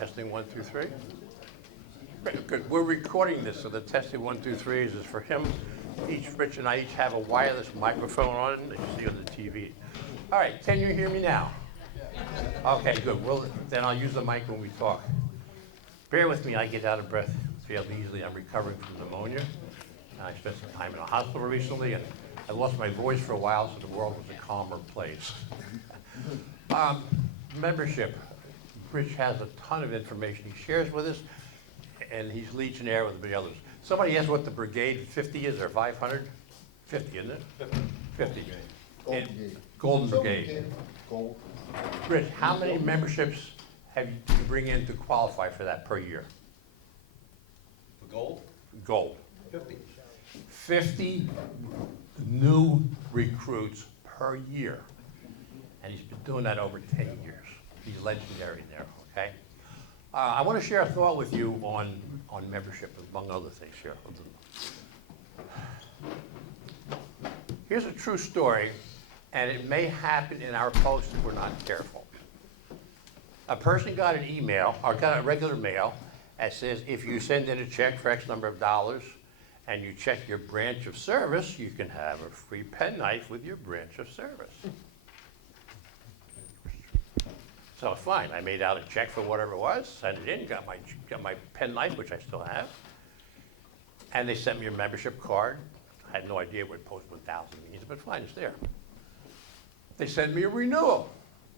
Testing 1, 2, 3. Good, good. We're recording this, so the testing 1, 2, 3 is for him. Rich and I each have a wireless microphone on it that you see on the TV. All right, can you hear me now? Okay, good. Well, then I'll use the mic when we talk. Bear with me, I get out of breath fairly easily. I'm recovering from pneumonia. I spent some time in a hospital recently, and I lost my voice for a while, so the world was a calmer place. Membership. Rich has a ton of information he shares with us, and he's legionnaire with the others. Somebody asked what the brigade 50 is, or 500? 50, isn't it? 50. Gold Brigade. Golden Brigade. Gold. Rich, how many memberships have you to bring in to qualify for that per year? For gold? Gold. 50. 50 new recruits per year. And he's been doing that over 10 years. He's legendary there, okay? I want to share a thought with you on membership, among other things here. Here's a true story, and it may happen in our post if we're not careful. A person got an email, or got a regular mail, that says if you send in a check for X number of dollars, and you check your branch of service, you can have a free penknife with your branch of service. So fine, I made out a check for whatever it was, sent it in, got my penknife, which I still have, and they sent me a membership card. I had no idea what Post 1000 means, but fine, it's there. They sent me a renewal.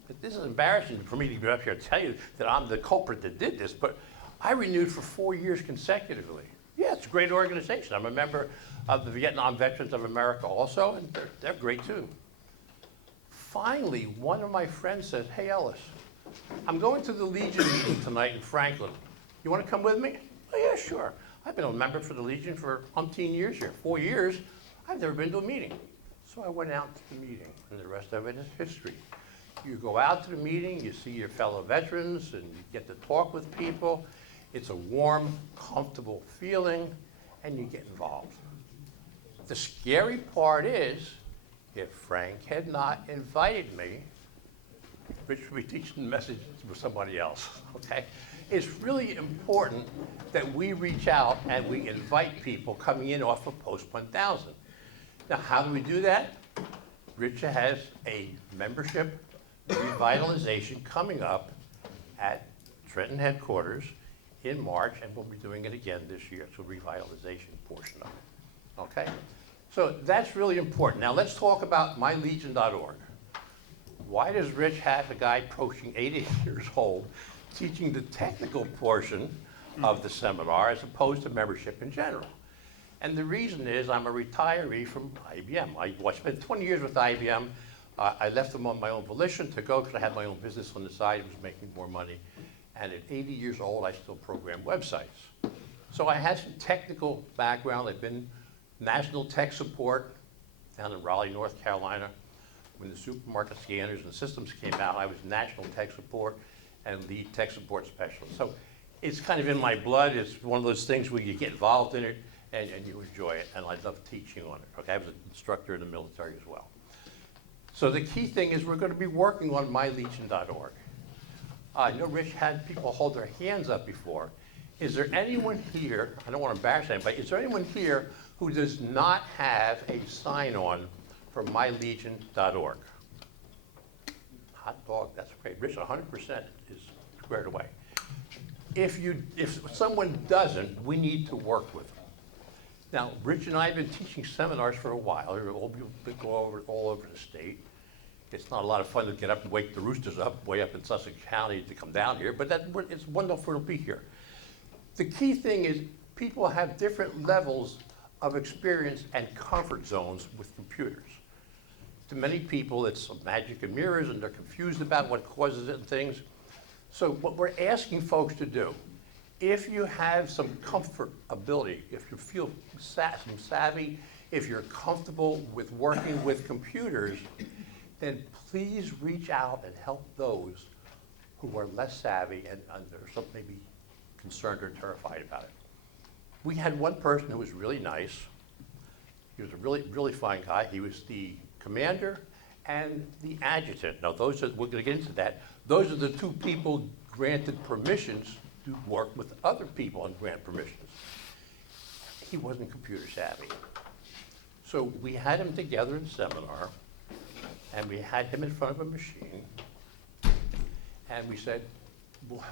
But this is embarrassing for me to get up here and tell you that I'm the culprit that did this, but I renewed for 4 years consecutively. Yeah, it's a great organization. I'm a member of the Vietnam Veterans of America also, and they're great too. Finally, one of my friends says, hey Ellis, I'm going to the Legion meeting tonight in Franklin. You want to come with me? Oh yeah, sure. I've been a member for the Legion for umpteen years here. 4 years, I've never been to a meeting. So I went out to the meeting, and the rest of it is history. You go out to the meeting, you see your fellow veterans, and you get to talk with people. It's a warm, comfortable feeling, and you get involved. The scary part is, if Frank had not invited me, Rich would be teaching the message to somebody else, okay? It's really important that we reach out and we invite people coming in off of Post 1000. Now, how do we do that? Rich has a membership revitalization coming up at Trenton headquarters in March, and we'll be doing it again this year. It's a revitalization portion of it, okay? So that's really important. Now let's talk about mylegion.org. Why does Rich have a guy approaching 80 years old teaching the technical portion of the seminar as opposed to membership in general? And the reason is I'm a retiree from IBM. I spent 20 years with IBM. I left them on my own volition to go because I had my own business on the side. It was making more money. And at 80 years old, I still program websites. So I had some technical background. I've been national tech support down in Raleigh, North Carolina. When the supermarket scanners and systems came out, I was national tech support and lead tech support specialist. So it's kind of in my blood. It's one of those things where you get involved in it and you enjoy it, and I love teaching on it. Okay, I was an instructor in the military as well. So the key thing is we're going to be working on mylegion.org. I know Rich had people hold their hands up before. Is there anyone here, I don't want to embarrass anybody, is there anyone here who does not have a sign-on for mylegion.org? Hot dog, that's great. Rich, 100% is squared away. If someone doesn't, we need to work with them. Now, Rich and I have been teaching seminars for a while. We go all over the state. It's not a lot of fun to get up and wake the roosters up way up in Sussex County to come down here, but it's wonderful to be here. The key thing is people have different levels of experience and comfort zones with computers. To many people, it's magic and mirrors, and they're confused about what causes it and things. So what we're asking folks to do, if you have some comfort ability, if you feel some savvy, if you're comfortable with working with computers, then please reach out and help those who are less savvy and are maybe concerned or terrified about it. We had one person who was really nice. He was a really, really fine guy. He was the commander and the adjutant. Now we're going to get into that. Those are the two people granted permissions to work with other people and grant permissions. He wasn't computer savvy. So we had him together in seminar, and we had him in front of a machine, and we said, we'll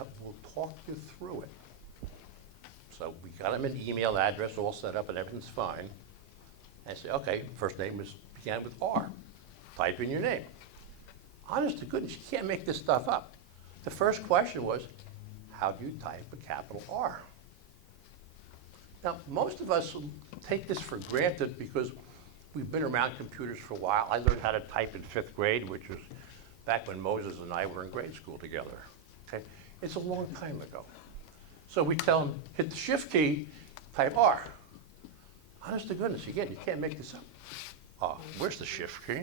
talk you through it. So we got him an email address all set up and everything's fine. And I said, okay, first name began with R. Type in your name. Honest to goodness, you can't make this stuff up. The first question was, how do you type a capital R? Now, most of us take this for granted because we've been around computers for a while. I learned how to type in 5th grade, which was back when Moses and I were in grade school together. Okay? It's a long time ago. So we tell them, hit the shift key, type R. Honest to goodness, again, you can't make this up. Where's the shift key?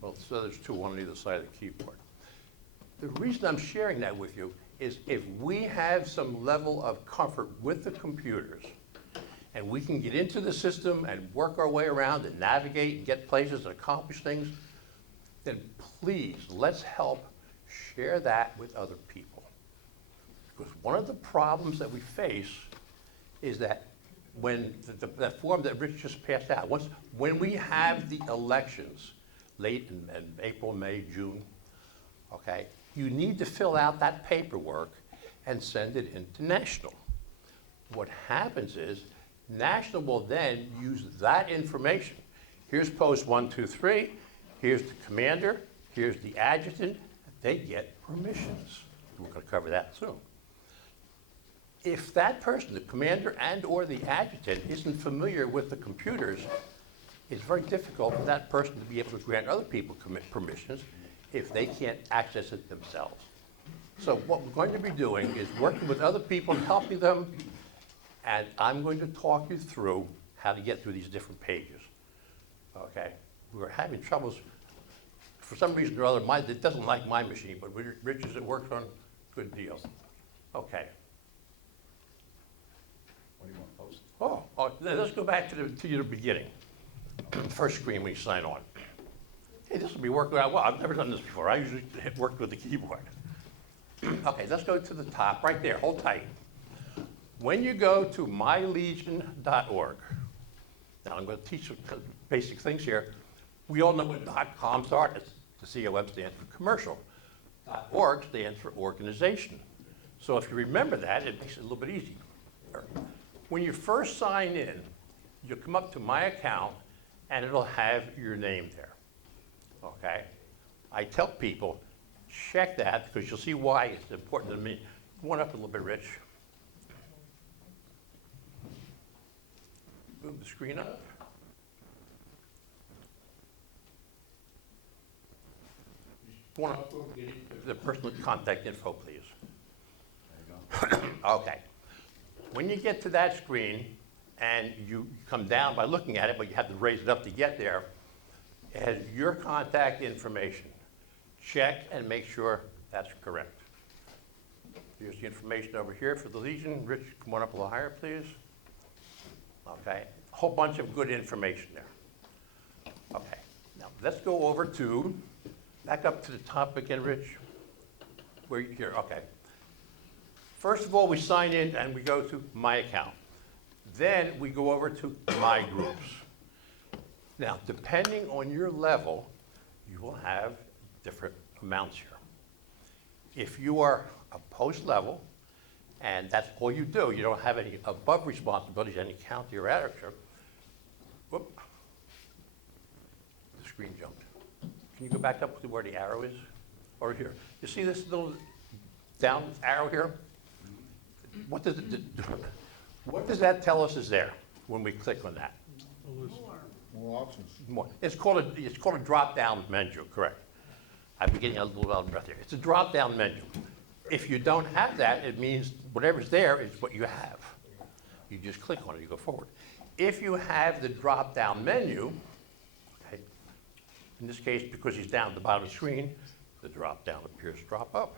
Well, so there's two on either side of the keyboard. The reason I'm sharing that with you is if we have some level of comfort with the computers, and we can get into the system and work our way around and navigate and get places and accomplish things, then please, let's help share that with other people. Because one of the problems that we face is that when that form that Rich just passed out, when we have the elections, late in April, May, June, okay, you need to fill out that paperwork and send it into National. What happens is, National will then use that information. Here's post 1, 2, 3, here's the commander, here's the adjutant, they get permissions. We're gonna cover that soon. If that person, the commander and or the adjutant, isn't familiar with the computers, it's very difficult for that person to be able to grant other people permissions if they can't access it themselves. So what we're going to be doing is working with other people and helping them, and I'm going to talk you through how to get through these different pages, okay? We were having troubles, for some reason or other, it doesn't like my machine, but Rich's it works on, good deal. Okay. What do you want to post? Let's go back to the beginning. First screen when you sign on. Hey, this will be working out well. I've never done this before. I usually work with the keyboard. Okay, let's go to the top, right there, hold tight. When you go to mylegion.org, now I'm going to teach you basic things here. We all know what .coms are. The COM stands for commercial. .org stands for organization. So if you remember that, it makes it a little bit easier. When you first sign in, you'll come up to My Account, and it'll have your name there, okay? I tell people, check that, because you'll see why it's important to me. Go on up a little bit, Rich. Move the screen up. Go on up, the personal contact info, please. There you go. Okay. When you get to that screen, and you come down by looking at it, but you have to raise it up to get there, it has your contact information. Check and make sure that's correct. Here's the information over here for the Legion. Rich, come on up a little higher, please. Okay, a whole bunch of good information there. Okay, now let's go over to, back up to the top again, Rich. Where you here, okay. First of all, we sign in and we go to My Account. Then we go over to My Groups. Now, depending on your level, you will have different amounts here. If you are a post level, and that's all you do, you don't have any above responsibilities, any county or editor, whoop, the screen jumped. Can you go back up to where the arrow is? Or here. You see this little down arrow here? What does it do? What does that tell us is there when we click on that? More options. More. It's called a drop-down menu, correct? I'm getting a little out of breath here. It's a drop-down menu. If you don't have that, it means whatever's there is what you have. You just click on it, you go forward. If you have the drop-down menu, okay, in this case, because he's down at the bottom of the screen, the drop-down appears to drop up.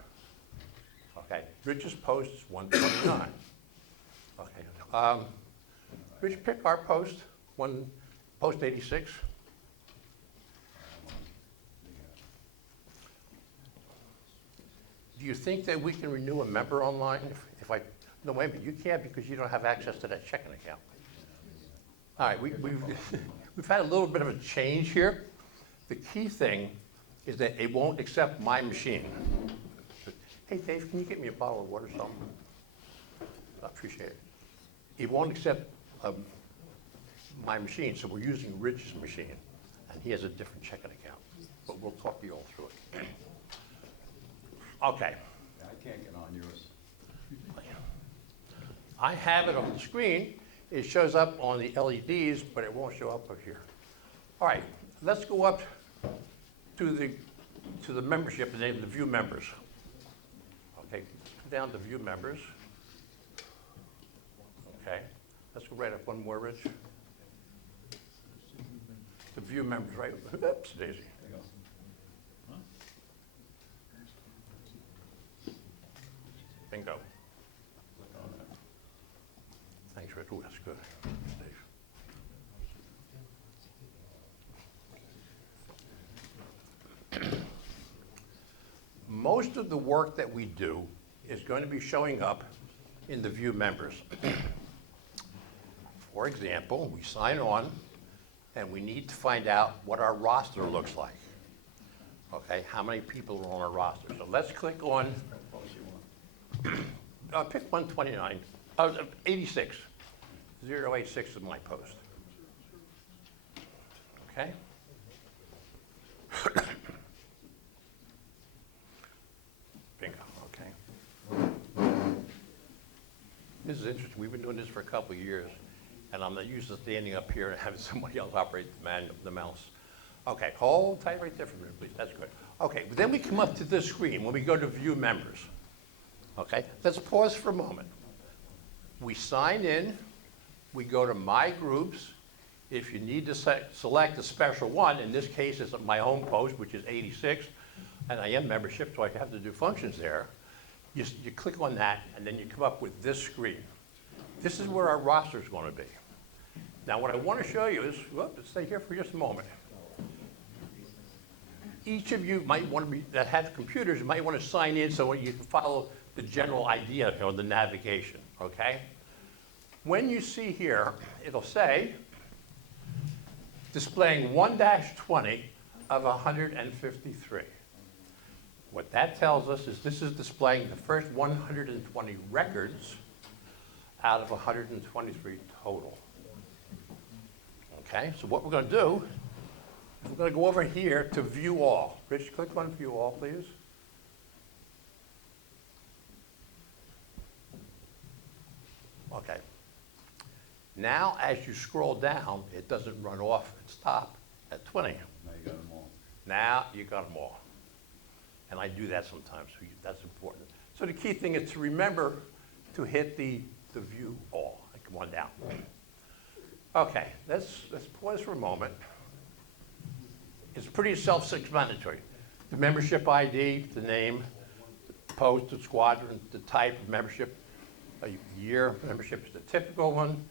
Okay, Rich's post is 129. Okay, Rich, pick our post, post 86. do you think that we can renew a member online if I, no, wait a minute, you can't because you don't have access to that checking account. All right, we've had a little bit of a change here. The key thing is that it won't accept my machine. Hey, Dave, can you get me a bottle of water or something? I appreciate it. It won't accept my machine, so we're using Rich's machine, and he has a different checking account. But we'll talk you all through it. Okay. I can't get on yours. I have it on the screen. It shows up on the LEDs, but it won't show up over here. All right, let's go up to the membership and name the view members. Okay, down to view members. Okay, let's go right up one more, Rich. The view members, right? Oops, daisy. There you go. Bingo. Click on that. Thanks, Rich. Ooh, that's good. Dave. Most of the work that we do is going to be showing up in the view members. For example, we sign on and we need to find out what our roster looks like. Okay, how many people are on our roster? So let's click on, What post you want? pick 129, 86. 086 is my post. Okay? Bingo, okay. This is interesting. We've been doing this for a couple of years, and I'm not used to standing up here and having somebody else operate the mouse. Okay, hold tight right there for a minute, please. That's good. Okay, but then we come up to this screen when we go to view members. Okay, let's pause for a moment. We sign in, we go to my groups. If you need to select a special one, in this case it's my home post, which is 86, and I am membership, so I have to do functions there. You click on that, and then you come up with this screen. This is where our roster is going to be. Now, what I want to show you is, let's stay here for just a moment. Each of you might want to be, that have computers, might want to sign in so you can follow the general idea, the navigation, okay? When you see here, it'll say, displaying 1-20 of 153. What that tells us is this is displaying the first 120 records out of 123 total. Okay, so what we're going to do, we're going to go over here to view all. Rich, click on view all, please. Okay. Now, as you scroll down, it doesn't run off and stop at 20. Now you got them all. Now you got them all. And I do that sometimes, so that's important. So the key thing is to remember to hit the view all. Come on down. Okay, let's pause for a moment. It's pretty self-explanatory. The membership ID, the name, the post, the squadron, the type of membership, a year membership is the typical one.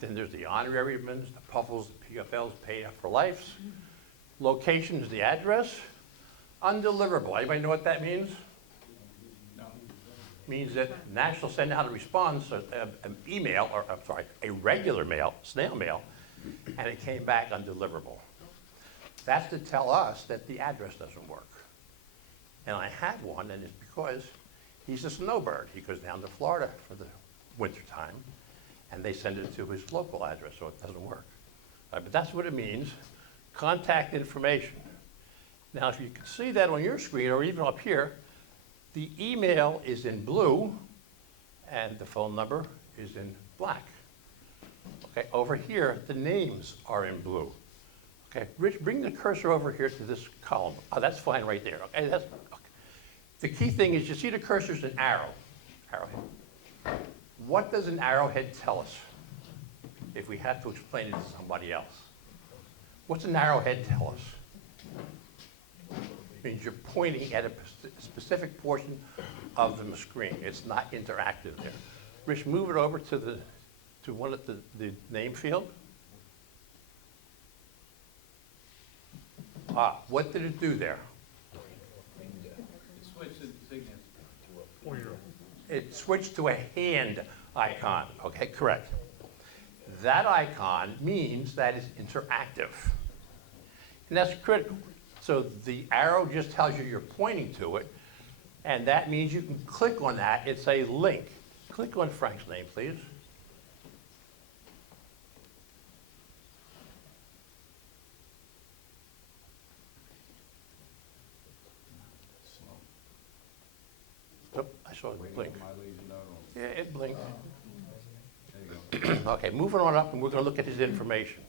Then there's the honorary ones, the PUFLs, the PFLs, paid up for lives. Location is the address. Undeliverable. Anybody know what that means? No. Means that National sent out a response, an email, or I'm sorry, a regular mail, snail mail, and it came back undeliverable. That's to tell us that the address doesn't work. And I had one, and it's because he's a snowbird. He goes down to Florida for the winter time, and they send it to his local address, so it doesn't work. But that's what it means. Contact information. Now, if you can see that on your screen, or even up here, the email is in blue, and the phone number is in black. Okay, over here, the names are in blue. Okay, Rich, bring the cursor over here to this column. Oh, that's fine right there. Okay, okay. The key thing is you see the cursor's an arrowhead. What does an arrowhead tell us if we have to explain it to somebody else? What's an arrowhead tell us? It means you're pointing at a specific portion of the screen. It's not interactive there. Rich, move it over to one of the name field. What did it do there? Switch to signature. It switched to a hand icon, okay, correct. That icon means that it's interactive. And that's critical. So the arrow just tells you you're pointing to it, and that means you can click on that. It's a link. Click on Frank's name, please. Oh, I saw it blink. My leaves note on. Yeah, it blinked. There you go. Okay, moving on up, and we're gonna look at his information.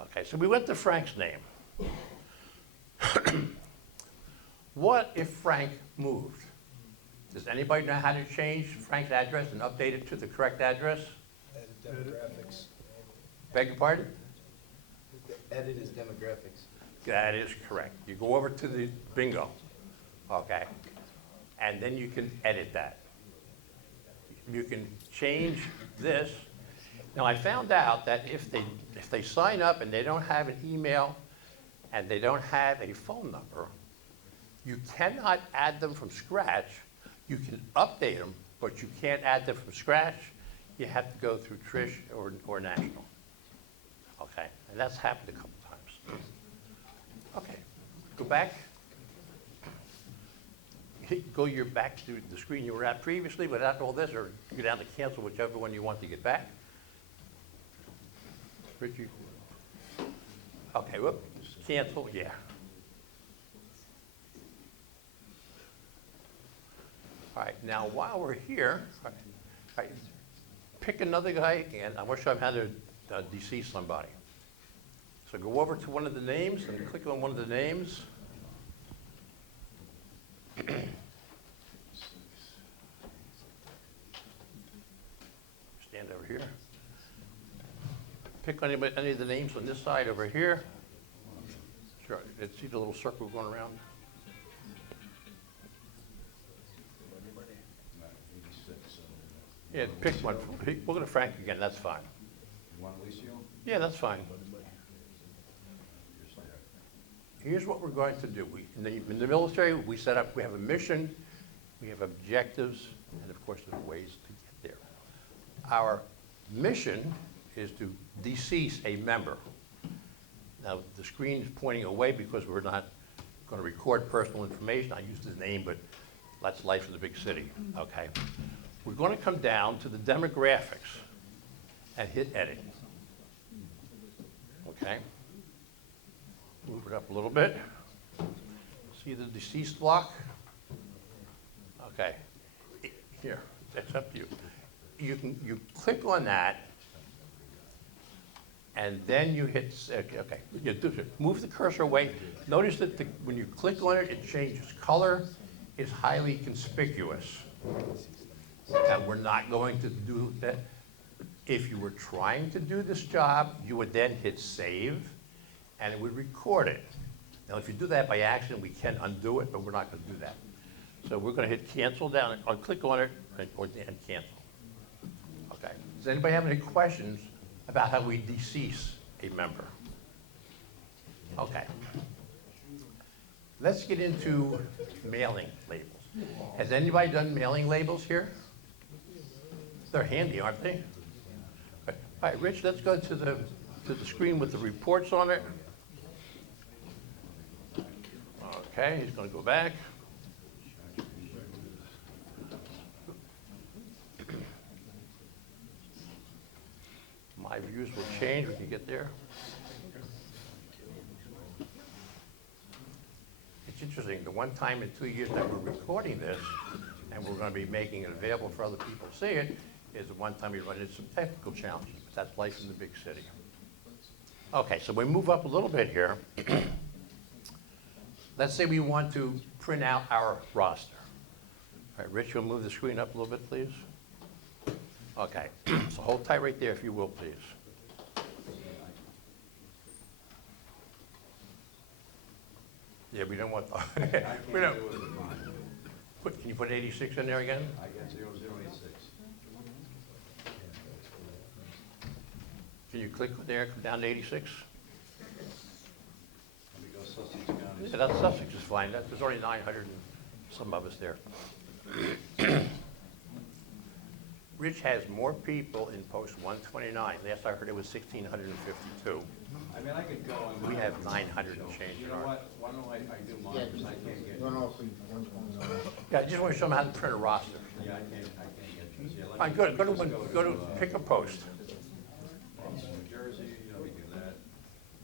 Okay, so we went to Frank's name. What if Frank moved? Does anybody know how to change Frank's address and update it to the correct address? Edit demographics. Beg your pardon? Edit is demographics. That is correct. You go over to the bingo, okay? And then you can edit that. You can change this. Now, I found out that if they sign up and they don't have an email and they don't have a phone number, you cannot add them from scratch. You can update them, but you can't add them from scratch. You have to go through Trish or National. Okay, and that's happened a couple times. Okay, go back. Go back to the screen you were at previously without all this, or go down to cancel, whichever one you want to get back. Richie? Okay, whoop, cancel, yeah. All right, now while we're here, all right, pick another guy, and I wish I had to decease somebody. So go over to one of the names and click on one of the names. Stand over here. Pick on any of the names on this side over here. Sure, see the little circle going around? No, 86. Yeah, pick one. We'll go to Frank again, that's fine. You want Alicio? Yeah, that's fine. Just there. Here's what we're going to do. In the military, we have a mission, we have objectives, and of course, there are ways to get there. Our mission is to decease a member. Now, the screen is pointing away because we're not going to record personal information. I used his name, but that's life in the big city, okay? We're going to come down to the demographics and hit edit. Okay? Move it up a little bit. See the deceased block? Okay. Here, that's up to you. You click on that, and then you hit, okay, move the cursor away. Notice that when you click on it, it changes color, it's highly conspicuous. And we're not going to do that. If you were trying to do this job, you would then hit save, and it would record it. Now, if you do that by accident, we can undo it, but we're not going to do that. So we're going to hit cancel down, or click on it, and cancel. Okay. Does anybody have any questions about how we decease a member? Okay. Let's get into mailing labels. Has anybody done mailing labels here? They're handy, aren't they? All right, Rich, let's go to the screen with the reports on it. Okay, he's going to go back. My views will change when you get there. It's interesting, the one time in 2 years that we're recording this, and we're going to be making it available for other people to see it, is the one time we run into some technical challenges, but that's life in the big city. Okay, so we move up a little bit here. Let's say we want to print out our roster. All right, Rich, you'll move the screen up a little bit, please. Okay, so hold tight right there if you will, please. Yeah, we don't want, we don't. Can you put 86 in there again? I got 0086. Can you click there, come down to 86? Let me go Sussex County. Yeah, that's Sussex is fine. There's already 900 and some of us there. Rich has more people in post 129. Last I heard it was 1,652. I mean, I could go on. We have 900 and change You in know ours. what, why don't I do mine, because I can't get. Run off in 129. Yeah, I just want to show them how to print a roster. Yeah, I can't get yours. Yeah, let All me- right, go to let's one, go to, pick a post. New Jersey, you know, we do that.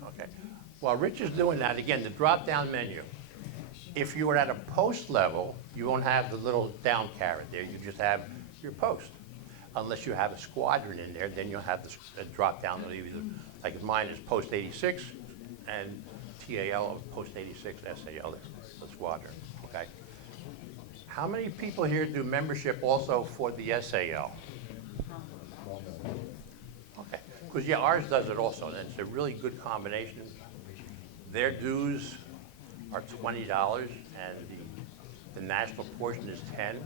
Okay. While Rich is doing that, again, the drop-down menu. If you are at a post level, you won't have the little down carrot there. You just have your post. Unless you have a squadron in there, then you'll have this drop-down, either, like mine is post 86 and TAL, post 86, SAL, the squadron, okay? How many people here do membership also for the SAL? Okay, because yeah, ours does it also, and it's a really good combination. Their dues are $20, and the national portion is 10,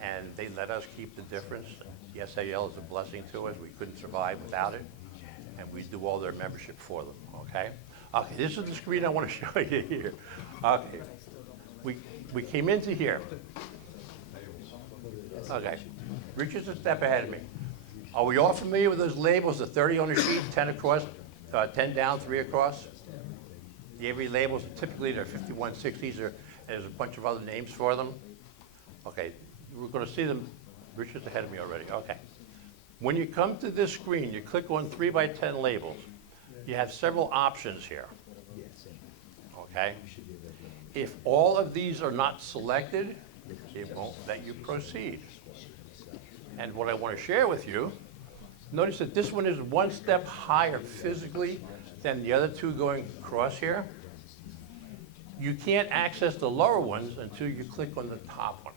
and they let us keep the difference. The SAL is a blessing to us. We couldn't survive without it, and we do all their membership for them, okay? Okay, this is the screen I want to show you here. Okay, we came into here. Okay, Rich is a step ahead of me. Are we all familiar with those labels, the 30 on the sheet, 10 across, 10 down, 3 across? The Avery labels, typically they're 5160s, and there's a bunch of other names for them. Okay, we're going to see them. Rich is ahead of me already, okay. When you come to this screen, you click on 3 by 10 labels. You have several options here, okay? If all of these are not selected, it won't let you proceed. And what I want to share with you, notice that this one is one step higher physically than the other two going across here. You can't access the lower ones until you click on the top one.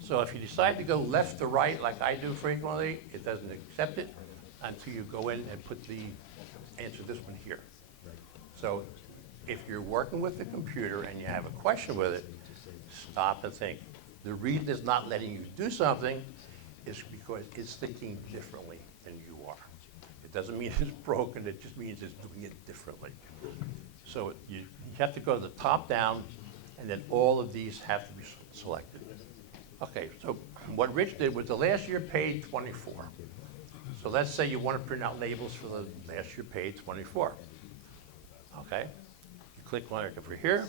So if you decide to go left to right, like I do frequently, it doesn't accept it until you go in and answer this one here. So if you're working with the computer and you have a question with it, stop and think. The reason it's not letting you do something is because it's thinking differently than you are. It doesn't mean it's broken, it just means it's doing it differently. So you have to go to the top down, and then all of these have to be selected. Okay, so what Rich did was the last year paid 24. So let's say you want to print out labels for the last year paid 24. Okay, you click on it over here.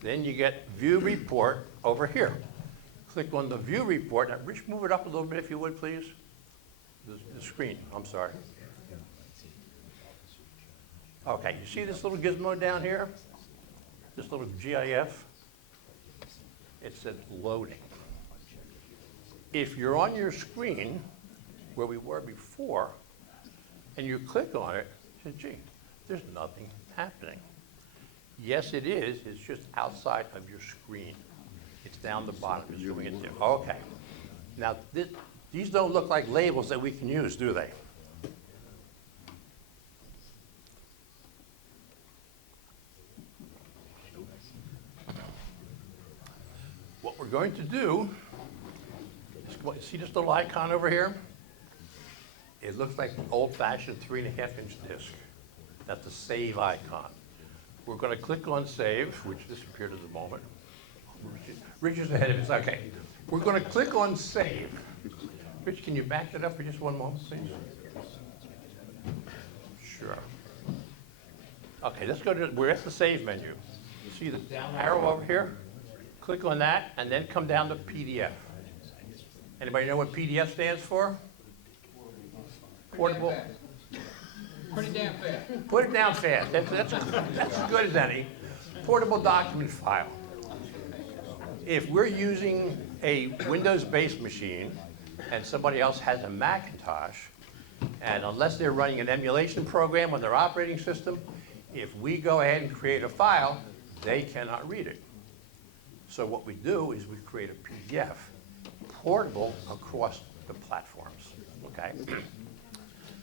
Then you get View Report over here. Click on the View Report. Now, Rich, move it up a little bit if you would, please. The screen, I'm sorry. Okay, you see this little gizmo down here? This little GIF? It says loading. If you're on your screen, where we were before, and you click on it, you say, gee, there's nothing happening. Yes, it is. It's just outside of your screen. It's down the bottom. It's doing it there. Okay. Now, these don't look like labels that we can use, do they? What we're going to do is, see this little icon over here? It looks like an old-fashioned 3.5-inch disc. That's the save icon. We're going to click on save, which disappeared at the moment. Rich is ahead of us. Okay. We're going to click on save. Rich, can you back that up for just one moment, please? Sure. Okay, let's go to, we're at the save menu. You see the down arrow over here? Click on that, and then come down to PDF. Anybody know what PDF stands for? Portable. Put it down fast. Put it down fast. That's as good as any. Portable document file. If we're using a Windows-based machine and somebody else has a Macintosh, and unless they're running an emulation program on their operating system, if we go ahead and create a file, they cannot read it. So what we do is we create a PDF, portable across the platforms, okay?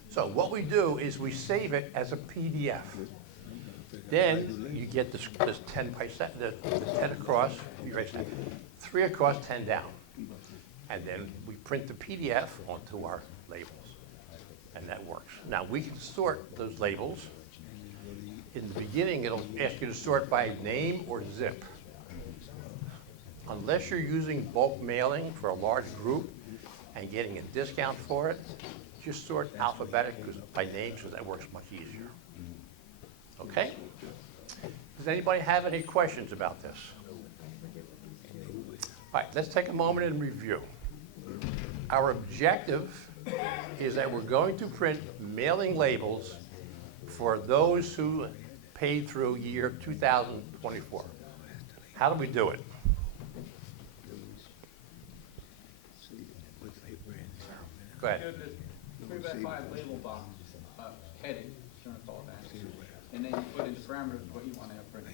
So what we do is we save it as a PDF. Then you get this 10 by 7, the 10 across, you erase that, 3 across, 10 down. And then we print the PDF onto our labels, and that works. Now we can sort those labels. In the beginning, it'll ask you to sort by name or zip. unless you're using bulk mailing for a large group and getting a discount for it, just sort alphabetic by names, because that works much easier. Okay? Does anybody have any questions about this? All right, let's take a moment and review. Our objective is that we're going to print mailing labels for those who paid through year 2024. How do we do it? Go ahead. Three by five label box, heading, if you want to call it that. And then you put in the parameters of what you want to have printed.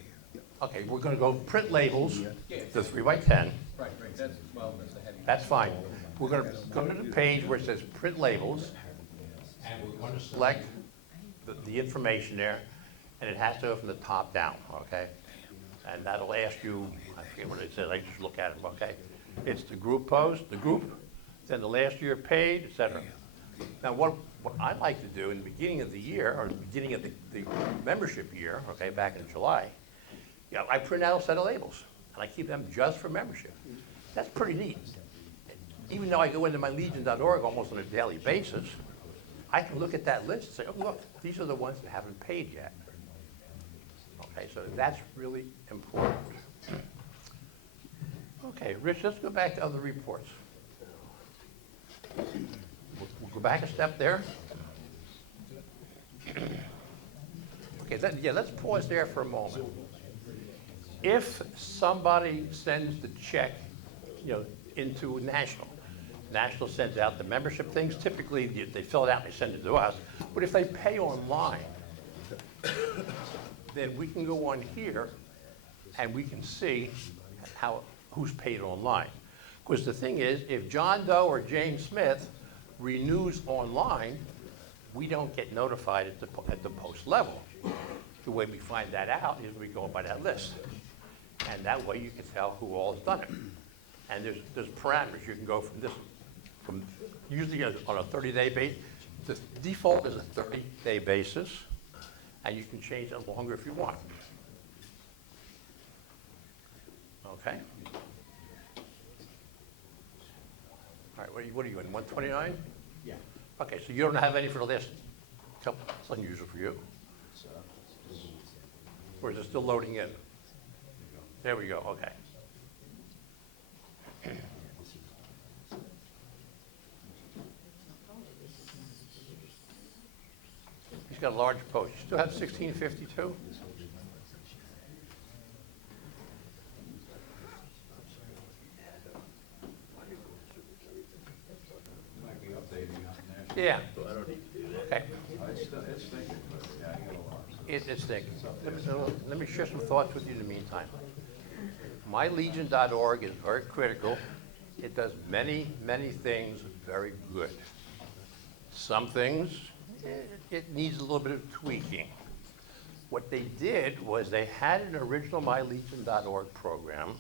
Okay, we're going to go print labels, Yeah. the 3 by 10. Right, that's, well, that's the heading. That's fine. We're going to go to the page where it says print labels, and we're going to select the information there, and it has to go from the top down, okay? And that'll ask you, I forget what it says, I just look at it, okay? It's the group post, the group, then the last year paid, et cetera. Now, what I like to do in the beginning of the year, or the beginning of the membership year, okay, back in July, I print out a set of labels, and I keep them just for membership. That's pretty neat. Even though I go into my legion.org almost on a daily basis, I can look at that list and say, oh, look, these are the ones that haven't paid yet. Okay, so that's really important. Okay, Rich, let's go back to other reports. We'll go back a step there. Okay, let's pause there for a moment. If somebody sends the check, into National sends out the membership things. Typically, they fill it out and they send it to us. But if they pay online, then we can go on here and we can see who's paid online. Because the thing is, if John Doe or James Smith renews online, we don't get notified at the post level. The way we find that out is we go by that list. And that way you can tell who all has done it. And there's parameters. You can go from usually on a 30-day basis. The default is a 30-day basis, and you can change it longer if you want. Okay? All right, what are you in, 129? Yeah. Okay, so you don't have any for the last couple, it's unusual for you. Or is it still loading in? There we go, okay. He's got a large post. You still have 1652? Might be updating on that. Yeah. Okay. It's thinking, but yeah, I get a lot. It's thinking. Let me share some thoughts with you in the meantime. MyLegion.org is very critical. It does many, many things very good. Some things, it needs a little bit of tweaking. What they did was they had an original MyLegion.org program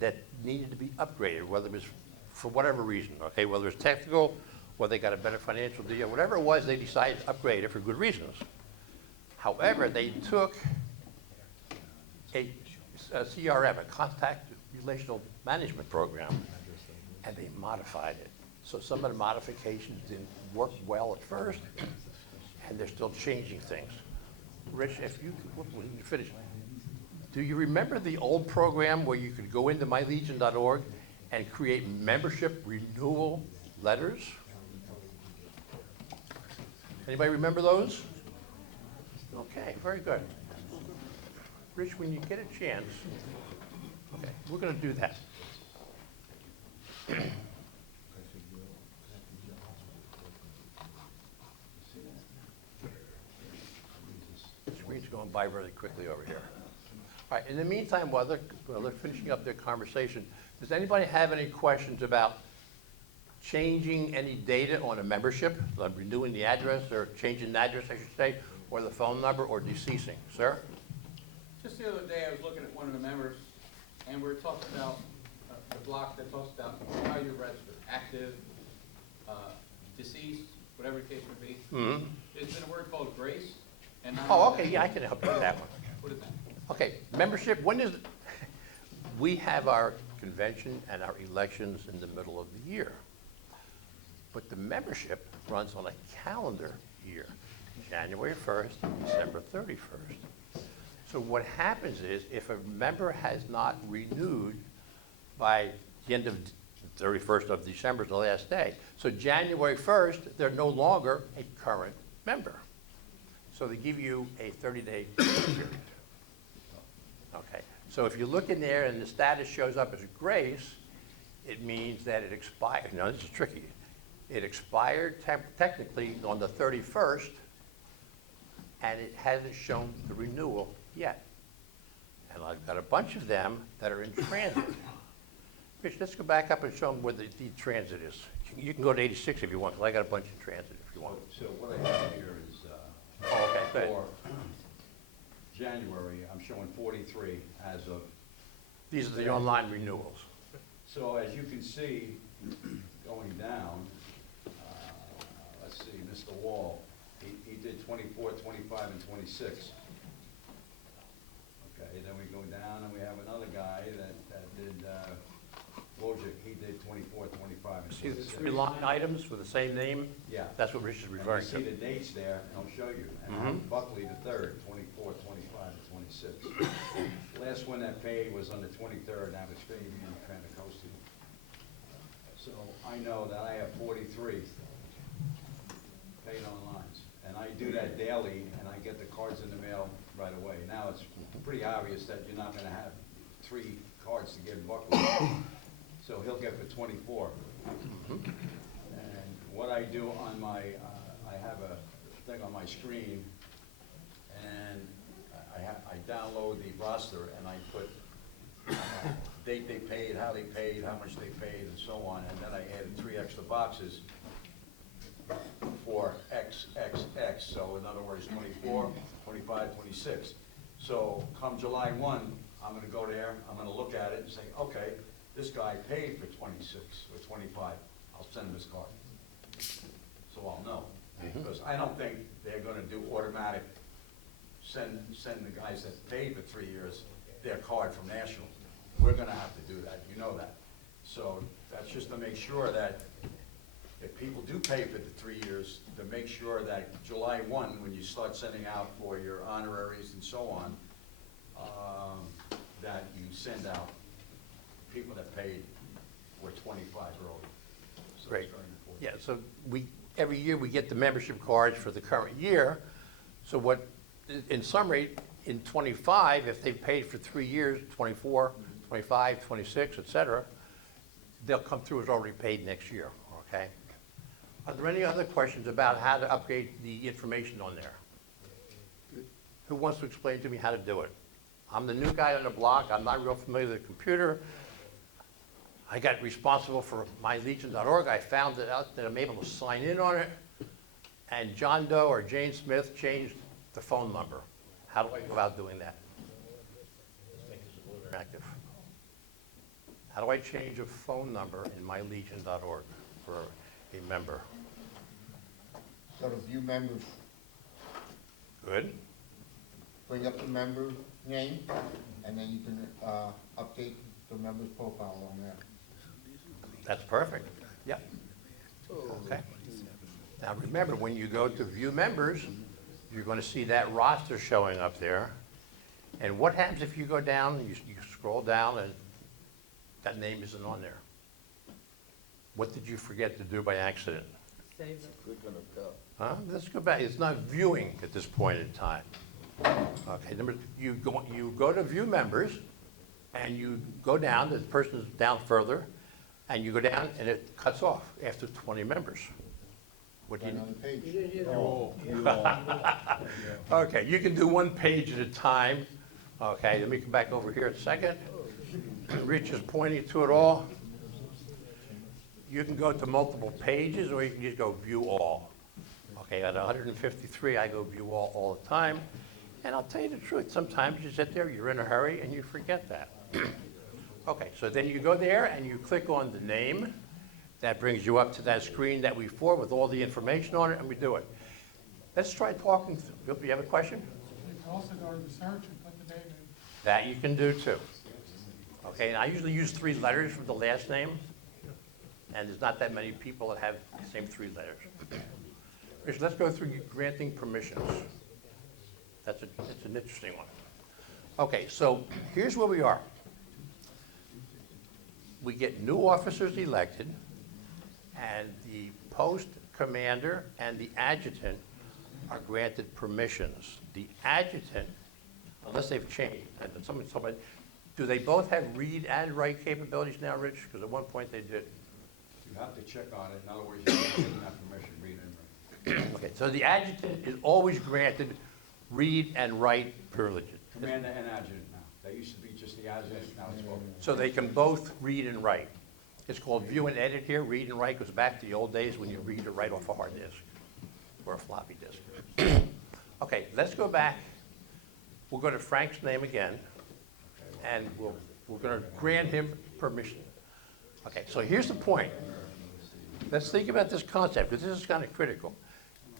that needed to be upgraded, whether it was for whatever reason, okay, whether it's technical, whether they got a better financial deal, whatever it was, they decided to upgrade it for good reasons. However, they took a CRM, a contact relational management program, and they modified it. So some of the modifications didn't work well at first, and they're still changing things. Rich, if you finish, do you remember the old program where you could go into mylegion.org and create membership renewal letters? Anybody remember those? Okay, very good. Rich, when you get a chance, okay, we're going to do that. The screen's going by really quickly over here. All right, in the meantime, while they're finishing up their conversation, does anybody have any questions about changing any data on a membership, like renewing the address, or changing the address, I should say, or the phone number, or deceasing? Sir? Just the other day, I was looking at one of the members, and we were talking about the block that talks about how you're registered, active, deceased, whatever the case may be. Mm-hmm. There's been a word called grace, and Oh, okay, yeah, I can help you with that one. What is that? Okay, membership, we have our convention and our elections in the middle of the year. But the membership runs on a calendar year, January 1st, December 31st. So what happens is, if a member has not renewed by the end of 31st of December is the last day, so January 1st, they're no longer a current member. So they give you a 30-day period. Okay, so if you look in there and the status shows up as grace, it means that it expired. Now, this is tricky. It expired technically on the 31st, and it hasn't shown the renewal yet. And I've got a bunch of them that are in transit. Rich, let's go back up and show them where the transit is. You can go to 86 if you want, 'cause I got a bunch in transit if you want. So what I have here is, Oh, okay, go ahead. for January, I'm showing 43 as of, These are the online renewals. so as you can see, going down, let's see, Mr. Wall, he did 24, 25, and 26. Okay, then we go down and we have another guy that did, Wojcik, he did 24, 25, and See the 26. three line items with the same name? Yeah. That's what Rich is And you referring see the to. dates there, and I'll show you. And Mhm. Buckley the third, 24, 25, and 26. Last one that paid was on the 23rd, that was Fabian Tranacosti. So I know that I have 43 paid online. And I do that daily, and I get the cards in the mail right away. Now, it's pretty obvious that you're not gonna have 3 cards to give Buckley. So he'll get the 24. And what I do on my, I have a thing on my screen, and I download the roster, and I put date they paid, how much they paid, and so on, and then I added 3 extra boxes for XXX, so in other words, 24, 25, 26. So come July 1, I'm gonna go there, I'm gonna look at it and say, okay, this guy paid for 26 or 25, I'll send him this card. So I'll know, because I don't think they're gonna do automatic, send the guys that paid for 3 years their card from National. We're gonna have to do that, you know that. So that's just to make sure that if people do pay for the 3 years, to make sure that July 1, when you start sending out for your honoraries and so on, that you send out people that paid were 25 early. So it's Great. very important. Yeah, so every year we get the membership cards for the current year. So what, in summary, in 25, if they paid for 3 years, 24, 25, 26, et cetera, they'll come through as already paid next year, okay? Are there any other questions about how to update the information on there? Who wants to explain to me how to do it? I'm the new guy on the block, I'm not real familiar with the computer. I got responsible for mylegion.org, I found it out that I'm able to sign in on it, and John Doe or Jane Smith changed the phone number. How do I go about doing that? Let's make this a little interactive. How do I change a phone number in mylegion.org for a member? So to view members, Good. bring up the member name, and then you can update the member's profile on there. That's perfect. Yep. Okay. Now remember, when you go to view members, you're going to see that roster showing up there. And what happens if you go down, you scroll down, and that name isn't on there? What did you forget to do by accident? Save it. Huh? Let's go back. It's not viewing at this point in time. Okay, you go to view members, and you go down, the person's down further, and you go down, and it cuts off after 20 members. What do Right you, on the page. okay, you can do one page at a time. Okay, let me come back over here a second. Rich is pointing to it all. You can go to multiple pages, or you can just go view all. Okay, at 153, I go view all the time. And I'll tell you the truth, sometimes you sit there, you're in a hurry, and you forget that. Okay, so then you go there and you click on the name. That brings you up to that screen that we forward with all the information on it, and we do it. Let's try talking. You have a question? You can also go to the search and put the name in. That you can do too. Okay, and I usually use 3 letters for the last name, and there's not that many people that have the same 3 letters. Rich, let's go through granting permissions. It's an interesting one. Okay, so here's where we are. We get new officers elected, and the post commander and the adjutant are granted permissions. The adjutant, unless they've changed, and somebody, do they both have read and write capabilities now, Rich? Because at one point they did. You have to check on it, in other words, you have to have permission, read and write. Okay, so the adjutant is always granted read and write privileges. Commander and adjutant now. That used to be just the adjutant, now it's both. So they can both read and write. It's called view and edit here. Read and write goes back to the old days when you read or write off a hard disk or a floppy disk. Okay, let's go back. We'll go to Frank's name again, and we're going to grant him permission. Okay, so here's the point. Let's think about this concept, because this is kind of critical.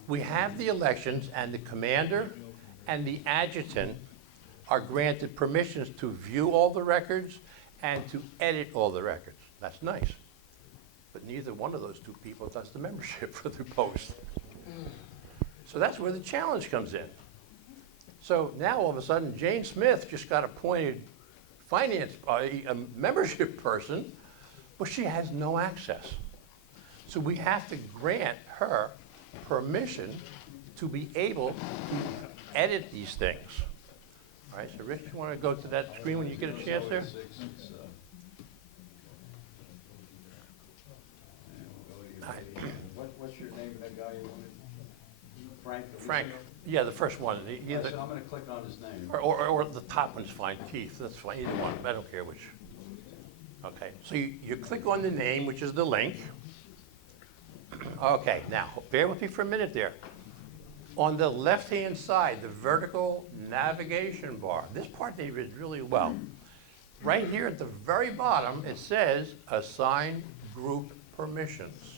We have the elections, and the commander and the adjutant are granted permissions to view all the records and to edit all the records. That's nice. But neither one of those 2 people does the membership for the post. So that's where the challenge comes in. So now all of a sudden, Jane Smith just got appointed a membership person, but she has no access. So we have to grant her permission to be able to edit these things. All right, so Rich, you want to go to that screen when you get a chance there? What's your name of that guy you wanted? Frank? Frank, yeah, the first one. So Either, I'm gonna click on his name. or the top one's fine, Keith, that's fine, either one, I don't care which. Okay, so you click on the name, which is the link. Okay, now, bear with me for a minute there. On the left-hand side, the vertical navigation bar, this part they did really well. Right here at the very bottom, it says assign group permissions.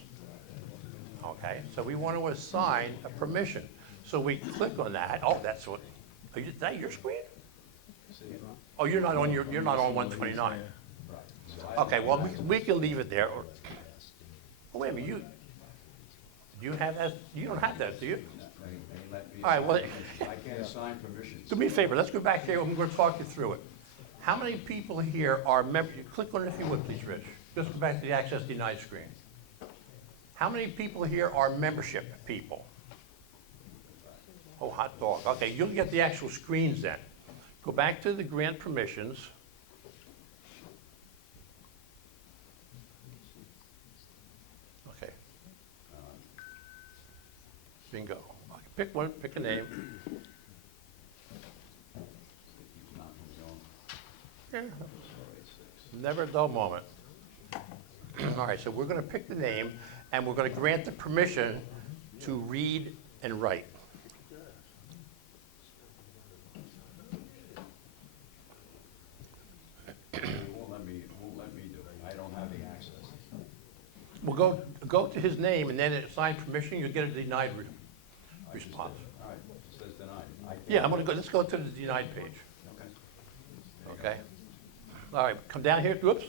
Okay, so we want to assign a permission. So we click on that. Oh, that's what, is that your screen? Oh, you're not on 129. Right. So I- Okay, well, we can leave it there. Oh, wait a minute, you have that, you don't have that, do you? They let me All right, well, I can't assign permissions. do me a favor, let's go back here, I'm gonna talk you through it. How many people here are click on it if you would, please, Rich. Just go back to the access denied screen. How many people here are membership people? Oh, hot dog. Okay, you'll get the actual screens then. Go back to the grant permissions. Okay. Bingo. Pick one, pick a name. Yeah. Never a dull moment. All right, so we're going to pick the name, and we're going to grant the permission to read and write. It won't let me do it. I don't have the access. We'll go to his name, and then assign permission, you'll get a denied response. All right, it says denied. I can't- Yeah, let's go to the denied page, Okay. okay? All right, come down here, whoops.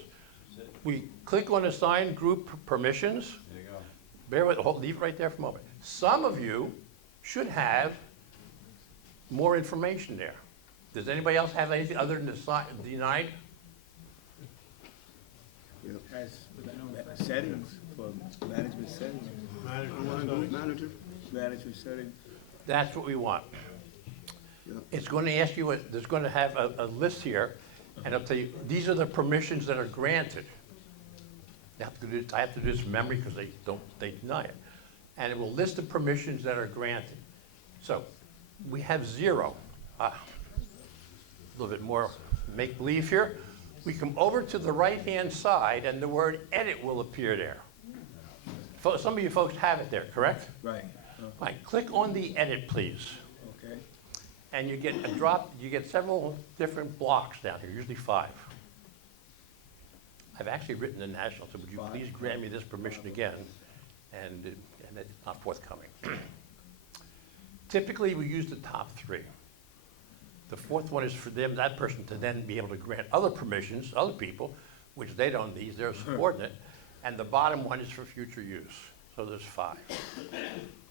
We click on assign group permissions. There you go. Bear with, leave it right there for a moment. Some of you should have more information there. Does anybody else have anything other than denied? As settings, for management settings. Management settings. That's what we want. Yeah. It's going to ask you, there's going to have a list here, and it'll tell you, these are the permissions that are granted. I have to do this from memory because they deny it. And it will list the permissions that are granted. So, we have 0. A little bit more make-believe here. We come over to the right-hand side, and the word edit will appear there. Some of you folks have it there, correct? Right, Right, click on the edit, please. okay. And you get you get several different blocks down here, usually 5. I've actually written the national, so would you please grant me this permission again? And it's not forthcoming. Typically, we use the top 3. The fourth one is for them, that person to then be able to grant other permissions, other people, which they don't need, they're subordinate. And the bottom one is for future use. So there's 5.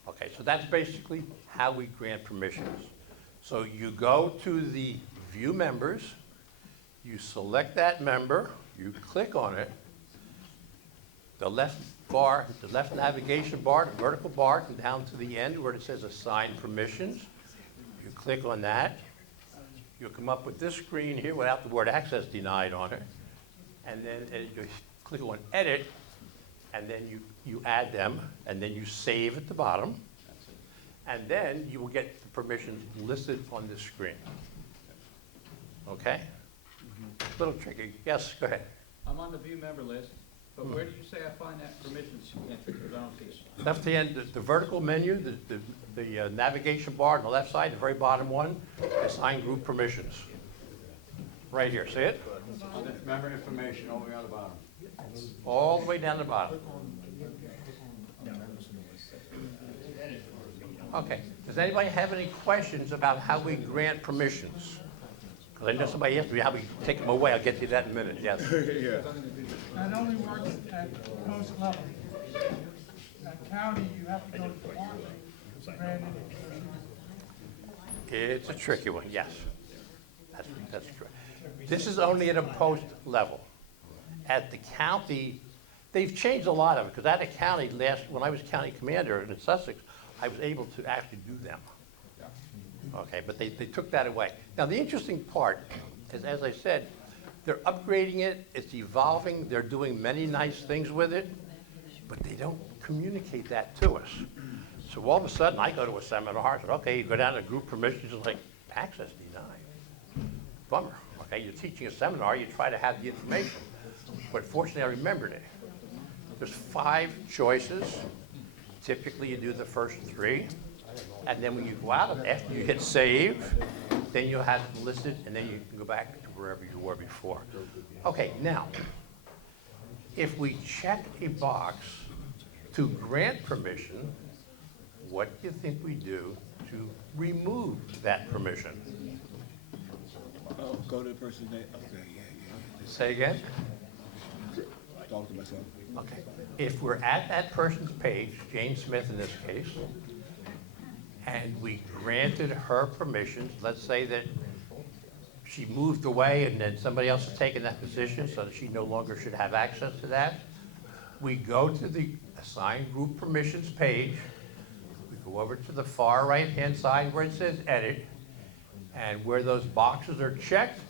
Okay, so that's basically how we grant permissions. So you go to the View Members, you select that member, you click on it. The left bar, the left navigation bar, the vertical bar, and down to the end where it says Assign Permissions. You click on that. You'll come up with this screen here without the word access denied on it. And then you click on Edit, and then you add them, and then you save at the bottom. And then you will get the permissions listed on this screen. Okay? A little tricky. Yes, go ahead. I'm on the view member list, but where do you say I find that permissions entry, because I don't see it? Left hand, the vertical menu, the navigation bar on the left side, the very bottom one, Assign Group Permissions. Right here, see it? Member information all the way on the bottom. All the way down the bottom. Okay, does anybody have any questions about how we grant permissions? Because I know somebody asked me how we take them away, I'll get to that in a minute, yes. Yeah. That only works at post level. At county, you have to go to the department, grant it. It's a tricky one, yes. That's correct. This is only at a post level. At the county, they've changed a lot of it, because at the county, when I was county commander in Sussex, I was able to actually do them. Okay, but they took that away. Now, the interesting part is, as I said, they're upgrading it, it's evolving, they're doing many nice things with it, but they don't communicate that to us. So all of a sudden, I go to a seminar, I said, okay, you go down to group permissions, it's like, access denied. Bummer, okay, you're teaching a seminar, you try to have the information, but fortunately, I remembered it. There's 5 choices. Typically, you do the first 3, and then when you go out, after you hit save, then you'll have it listed, and then you can go back to wherever you were before. Okay, now, if we check a box to grant permission, what do you think we do to remove that permission? Oh, go to the person's name. Okay, yeah. Say again? Talk to myself. Okay. If we're at that person's page, Jane Smith in this case, and we granted her permissions, let's say that she moved away and then somebody else has taken that position so that she no longer should have access to that, we go to the Assign Group Permissions page, we go over to the far right-hand side where it says Edit, and where those boxes are checked,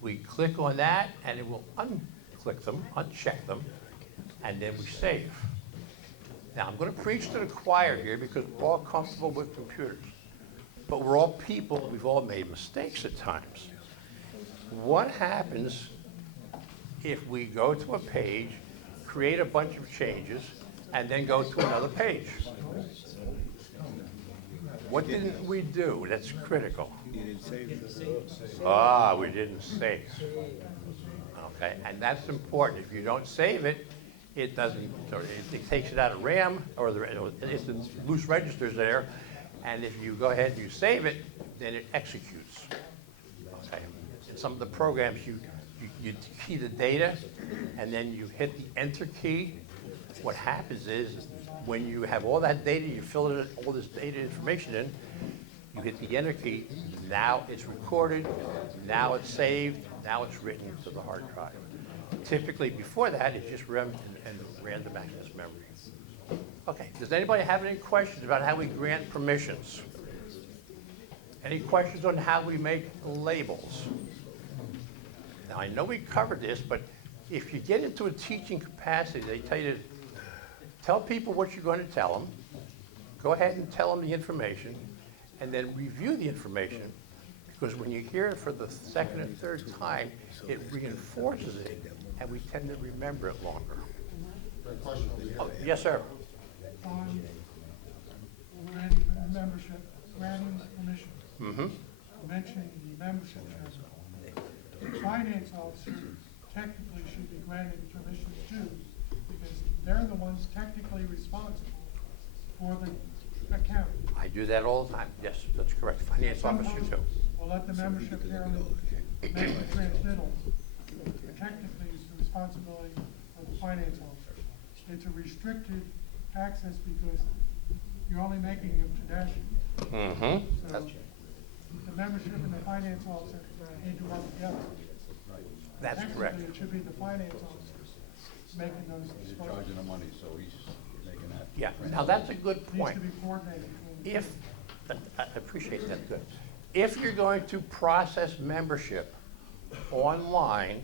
we click on that and it will unclick them, uncheck them, and then we save. Now, I'm going to preach to the choir here because we're all comfortable with computers, but we're all people, we've all made mistakes at times. What happens if we go to a page, create a bunch of changes, and then go to another page? What didn't we do? That's critical. You didn't save it. Ah, we didn't save. Okay, and that's important. If you don't save it, it doesn't, or it takes it out of RAM, or it's the loose registers there, and if you go ahead and you save it, then it executes. Okay. In some of the programs, you key the data, and then you hit the Enter key. What happens is, when you have all that data, you fill it, all this data information in, you hit the Enter key, now it's recorded, now it's saved, now it's written to the hard drive. Typically, before that, it's just random access memory. Okay, does anybody have any questions about how we grant permissions? Any questions on how we make labels? Now, I know we covered this, but if you get into a teaching capacity, they tell you to tell people what you're going to tell them, go ahead and tell them the information, and then review the information, because when you hear it for the second and third time, it reinforces it, and we tend to remember it longer. Great question over here. Oh, yes, sir. On granting membership, granting permission, Mm-hmm. mentioning the membership transfer. The finance officer technically should be granted permission too, because they're the ones technically responsible for the account. I do that all the time. Yes, that's correct. Finance officer too. Well, we'll let the membership pyramid make the transmittal. Technically, it's the responsibility of the finance officer. It's a restricted access because you're only making them pedestrian. Mm-hmm. So the membership and the finance officer need to work together. That's correct. Technically, it should be the finance officer making those He's disclosures. charging the money, so he's making that. Yeah, now that's a good Needs point. to be coordinated between. If, I appreciate that, good. If you're going to process membership online,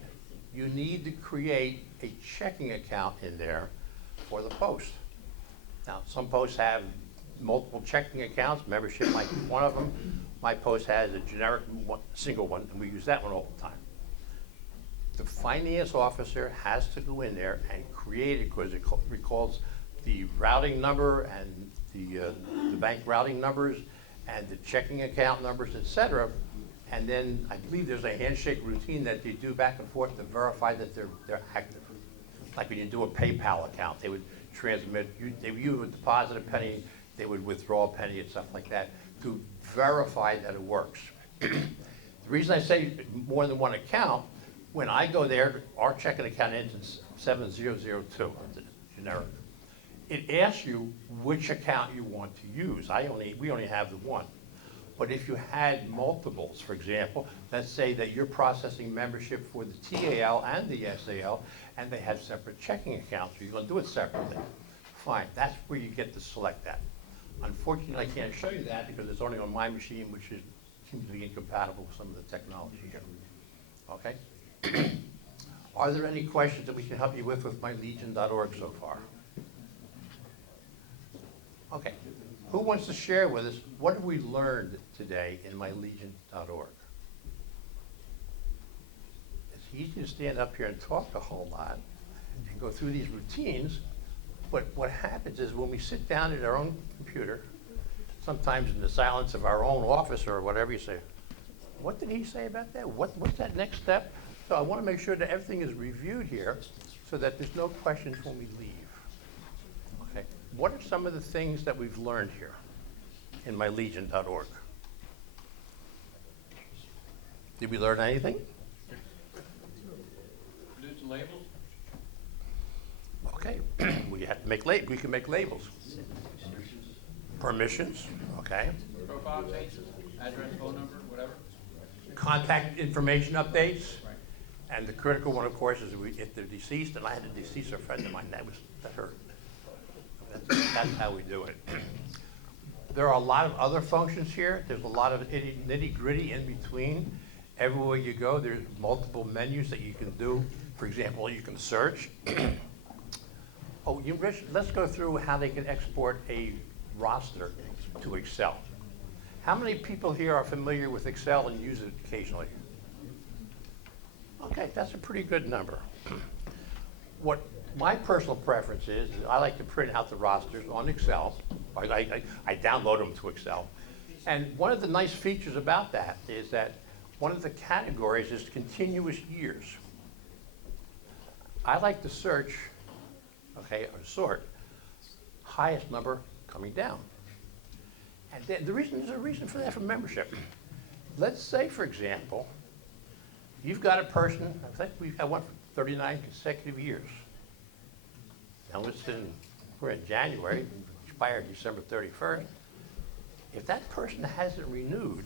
you need to create a checking account in there for the post. Now, some posts have multiple checking accounts, membership might be one of them. My post has a generic single one, and we use that one all the time. The finance officer has to go in there and create it because it recalls the routing number and the bank routing numbers and the checking account numbers, et cetera. And then I believe there's a handshake routine that they do back and forth to verify that they're active. Like when you do a PayPal account, they would transmit, you would deposit a penny, they would withdraw a penny and stuff like that to verify that it works. The reason I say more than one account, when I go there, our checking account ends in 7002, it's generic. It asks you which account you want to use. We only have the one. But if you had multiples, for example, let's say that you're processing membership for the TAL and the SAL, and they have separate checking accounts, so you're gonna do it separately. Fine, that's where you get to select that. Unfortunately, I can't show you that because it's only on my machine, which seems to be incompatible with some of the technology here. Okay? Are there any questions that we can help you with mylegion.org so far? Okay. Who wants to share with us what have we learned today in mylegion.org? It's easy to stand up here and talk a whole lot and go through these routines, but what happens is when we sit down at our own computer, sometimes in the silence of our own office or whatever, you say, what did he say about that? What's that next step? So I want to make sure that everything is reviewed here so that there's no questions when we leave. Okay. What are some of the things that we've learned here in mylegion.org? Did we learn anything? Produce some labels? Okay. We have to make we can make labels. Permissions, okay. Profile changes, address, phone number, whatever? Contact information updates. And the critical one, of course, is if they're deceased, and I had to decease a friend of mine, that hurt. That's how we do it. There are a lot of other functions here. There's a lot of nitty-gritty in between. Everywhere you go, there's multiple menus that you can do. For example, you can search. Oh, Rich, let's go through how they can export a roster to Excel. How many people here are familiar with Excel and use it occasionally? Okay, that's a pretty good number. What my personal preference is I like to print out the rosters on Excel. I download them to Excel. And one of the nice features about that is that one of the categories is continuous years. I like to search, okay, or sort, highest number coming down. And then there's a reason for that for membership. Let's say, for example, you've got a person, I think we've had one for 39 consecutive years. Now we're in January, expired December 31st. If that person hasn't renewed,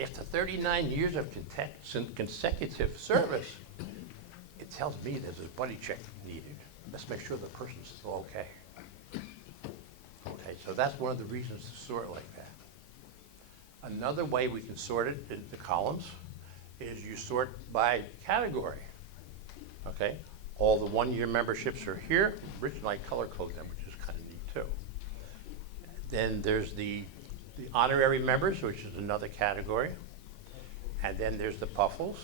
after 39 years of consecutive service, it tells me there's a buddy check needed. Let's make sure the person's still okay. Okay, so that's one of the reasons to sort like that. Another way we can sort it in the columns is you sort by category. Okay, all the one-year memberships are here. Rich and I color code them, which is kind of neat too. Then there's the honorary members, which is another category. And then there's the Puffles.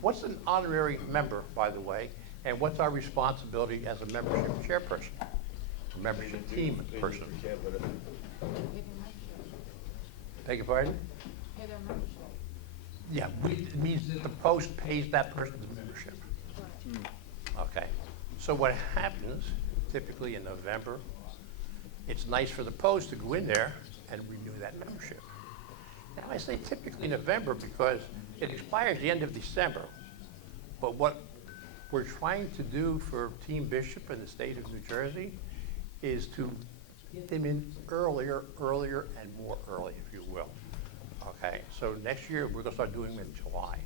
What's an honorary member, by the way, and what's our responsibility as a membership chairperson, a membership team person? Beg your pardon? Pay their membership. Yeah, it means that the post pays that person's membership. Okay, so what happens typically in November, it's nice for the post to go in there and renew that membership. Now, I say typically November because it expires the end of December. But what we're trying to do for Team Bishop in the state of New Jersey is to get them in earlier, and more early, if you will. Okay, so next year, we're gonna start doing them in July.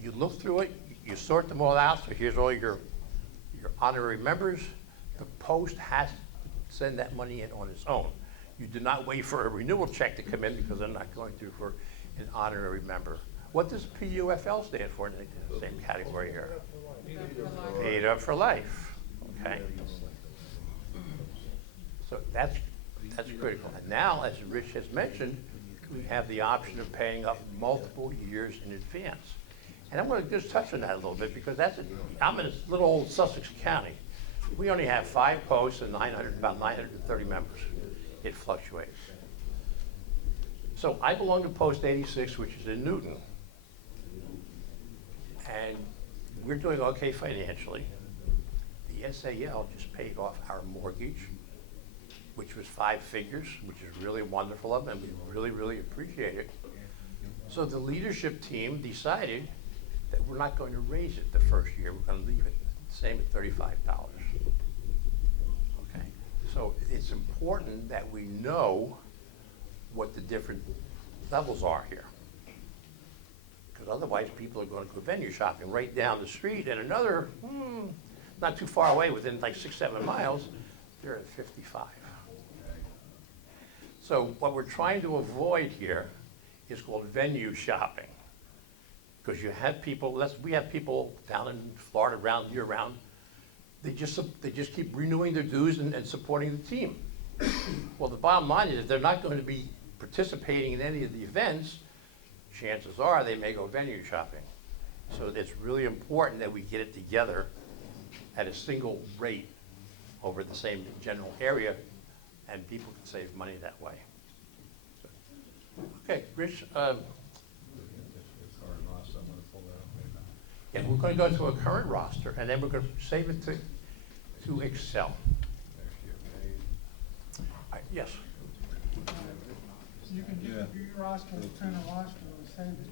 You look through it, you sort them all out, so here's all your honorary members. The post has to send that money in on its own. You do not wait for a renewal check to come in because they're not going to for an honorary member. What does PUFL stand for in the same category here? Paid up for life, okay? So that's critical. And now, as Rich has mentioned, we have the option of paying up multiple years in advance. And I'm gonna just touch on that a little bit because I'm in this little old Sussex County. We only have 5 posts and about 930 members. It fluctuates. So I belong to Post 86, which is in Newton. And we're doing okay financially. The SAL just paid off our mortgage, which was 5 figures, which is really wonderful of them. We really, really appreciate it. So the leadership team decided that we're not going to raise it the first year. We're going to leave it the same at $35. Okay. So it's important that we know what the different levels are here. Because otherwise, people are going to go venue shopping right down the street and another, not too far away, within like 6-7 miles, they're at 55. So what we're trying to avoid here is called venue shopping. Because you have people, we have people down in Florida year round, they just keep renewing their dues and supporting the team. Well, the bottom line is if they're not going to be participating in any of the events, chances are they may go venue shopping. So it's really important that we get it together at a single rate over the same general area, and people can save money that way. Okay, Rich, yeah, we're going to go to a current roster, and then we're going to save it to Excel. Yes. You can Yeah. do your roster, print a roster and save it.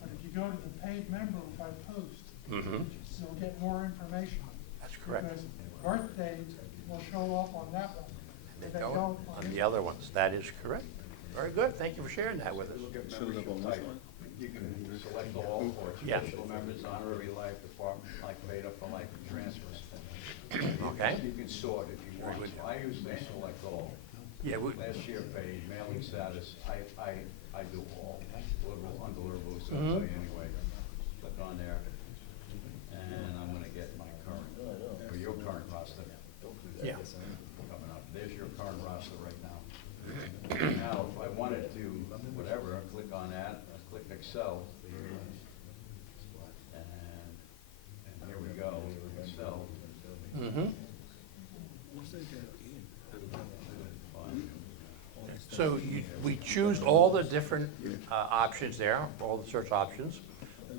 But if you go to the paid member by post, you'll get more information. That's correct. Because birthdays will show up on that one. They They don't don't on the other ones. That is correct. Very good. Thank you for sharing that with us. Shows up on this one? You can select all for Yeah. traditional members, honorary life, department, like paid up for life, and transfers. Okay? You can sort if you want. Very good. So I usually select all. Yeah, Last year paid, mailing status, I do all, deliverable, undeliverable, so I'll tell you anyway. Click on there, and I'm gonna get my current, or your current roster yeah. coming up. There's your current roster right now. Now, if I wanted to, whatever, I click on that, I click Excel, and here we go, Excel. Mm-hmm. Fine. So we choose all the different options there, all the search options.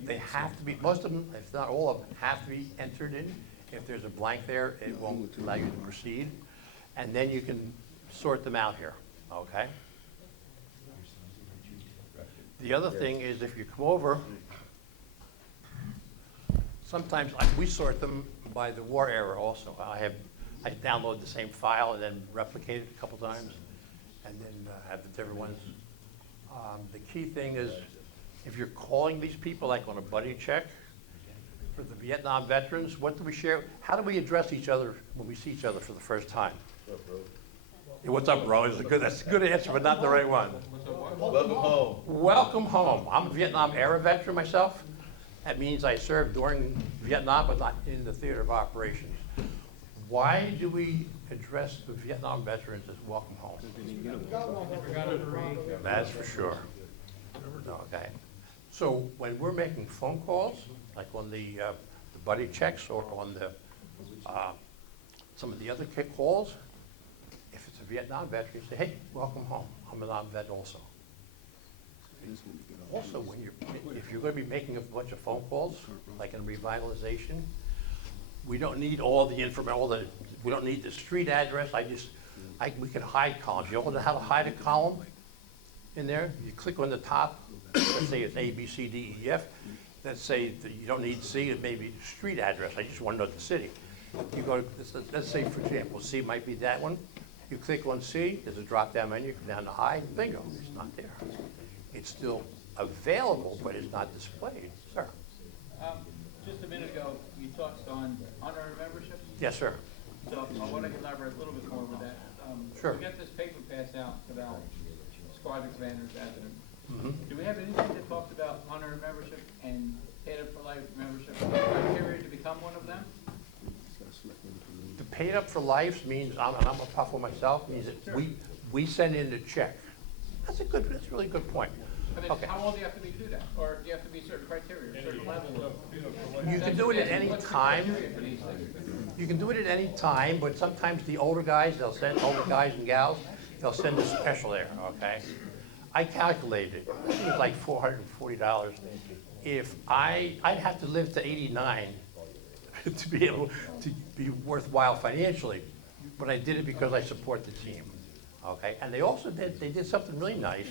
They have to be, most of them, if not all of them, have to be entered in. If there's a blank there, it won't allow you to proceed. And then you can sort them out here, okay? The other thing is if you come over, sometimes we sort them by the war era also. I download the same file and then replicate it a couple times and then have the different ones. The key thing is if you're calling these people like on a buddy check for the Vietnam veterans, what do we share? How do we address each other when we see each other for the first time? Yeah, what's up, bro? That's a good answer, but not the right one. Welcome home. Welcome home. I'm a Vietnam era veteran myself. That means I served during Vietnam, but not in the theater of operations. Why do we address the Vietnam veterans as welcome home? That's for sure. Okay. So when we're making phone calls, like on the buddy checks or on the some of the other calls, if it's a Vietnam veteran, you say, hey, welcome home. I'm a non-vet also. Also, if you're going to be making a bunch of phone calls, like in revitalization, we don't need all the information, we don't need the street address. We can hide columns. You all know how to hide a column? in there. You click on the top, let's say it's A, B, C, D, E, F. Let's say that you don't need C, it may be street address, I just want to know the city. You go, let's say, for example, C might be that one. You click on C, there's a drop-down menu, go down to I, bingo, it's not there. It's still available, but it's not displayed, sir. Just a minute ago, you touched on honorary membership, Yes, sir. so I want to elaborate a little bit more with that. Sure. We got this paper passed out about squadron commanders, adjutant. Mhm. Do we have anything that talks about honorary membership and paid up for life membership, criteria to become one of them? The paid up for life means, and I'm a tough one myself, means that we send in the check. That's a really good point. I mean, Okay. how old do you have to be to do that? Or do you have to be certain criteria, a certain level of? You can do it at any What's the time. criteria for these things? You can do it at any time, but sometimes the older guys, older guys and gals, they'll send a special there, okay? I calculated, it was like $440. If I'd have to live to 89 to be able to be worthwhile financially, but I did it because I support the team, okay? And they also did something really nice.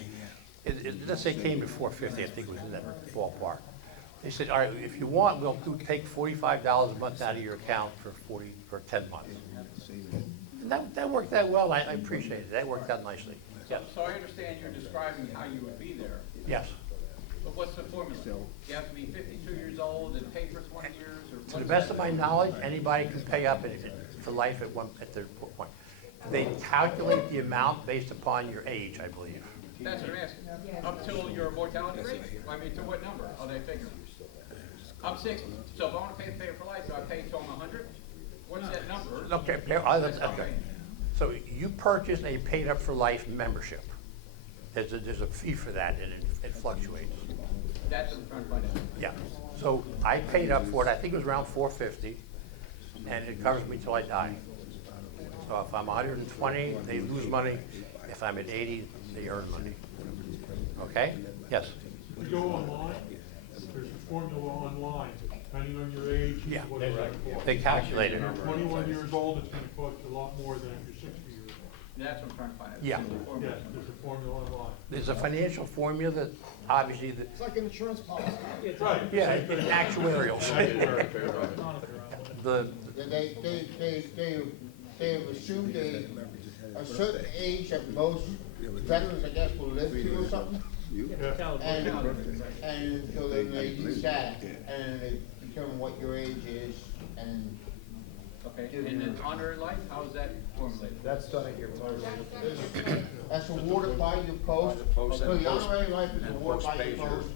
Let's say it came to $450, I think it was in that ballpark. They said, all right, if you want, we'll take $45 a month out of your account for 10 months. And that worked out well, I appreciate it, that worked out nicely. Yes, So I understand you're describing how you would be there, yes. but what's the formula? You have to be 52 years old and pay for 20 years, or To the what's best that? of my knowledge, anybody can pay up for life at their point. They calculate the amount based upon your age, I believe. That's what I'm asking. Up till your mortality rate? I mean, to what number are they figuring? I'm 60, so if I want to pay for life, do I pay till I'm 100? What's that number? Okay, okay. So you purchase a paid up for life membership. There's a fee for that, and it fluctuates. That's what I'm trying to find out. Yeah, so I paid up for it, I think it was around $450, and it covers me till I die. So if I'm 120, they lose money. If I'm at 80, they earn money. Okay? Yes? You go online, there's a formula online, depending on your age, Yeah, what it's gonna cost. they calculate If it. you're 21 years old, it's gonna cost you a lot more than if you're 60 years old. That's what I'm trying to find out. Yeah. The formula. Yes, there's a formula online. There's a financial formula that obviously, It's like an insurance policy. Right. yeah, it's actuarial. The, They have assumed a certain age that most veterans, I guess, will live to or something. And so then they use that, and they determine what your age is, and Okay, and then honorary life, how is that formulated? That's done at your post. that's awarded by your post. Post So and the post- honorary life is and awarded by your post post.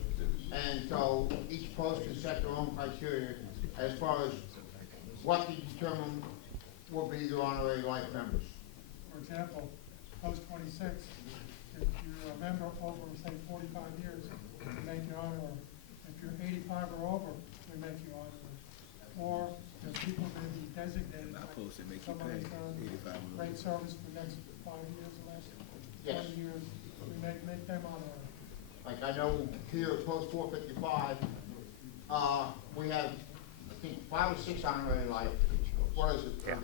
And so each post can set their own criteria as far as what they determine will be their honorary life members. For example, post 26, if you're a member over, say, 45 years, we make you honorary. If you're 85 or over, we make you honorary. Or if people may be designated, Not supposed to make you somebody's pay done 85 or great service for the next 5 years or less, Yes. 20 years, we make them honorary. Like I know here at post 455, we have, I think, 5 or 6 honorary life. What is it, Yeah.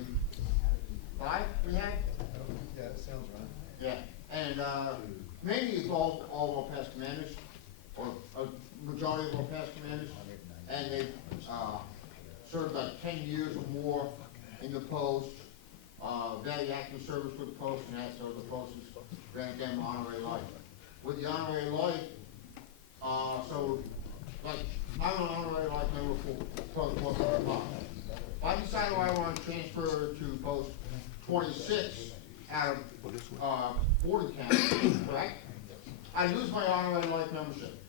5 we have? Yeah, that sounds right. Yeah, and mainly it's all of our past commanders, or a majority of our past commanders, and they've served like 10 years or more in the post, very active service with the post, and that's so the post is granted them honorary life. With the honorary life, so like I'm an honorary life member for post 455. If I decide I want to transfer to post 26 out of Fordham County, correct? I lose my honorary life membership.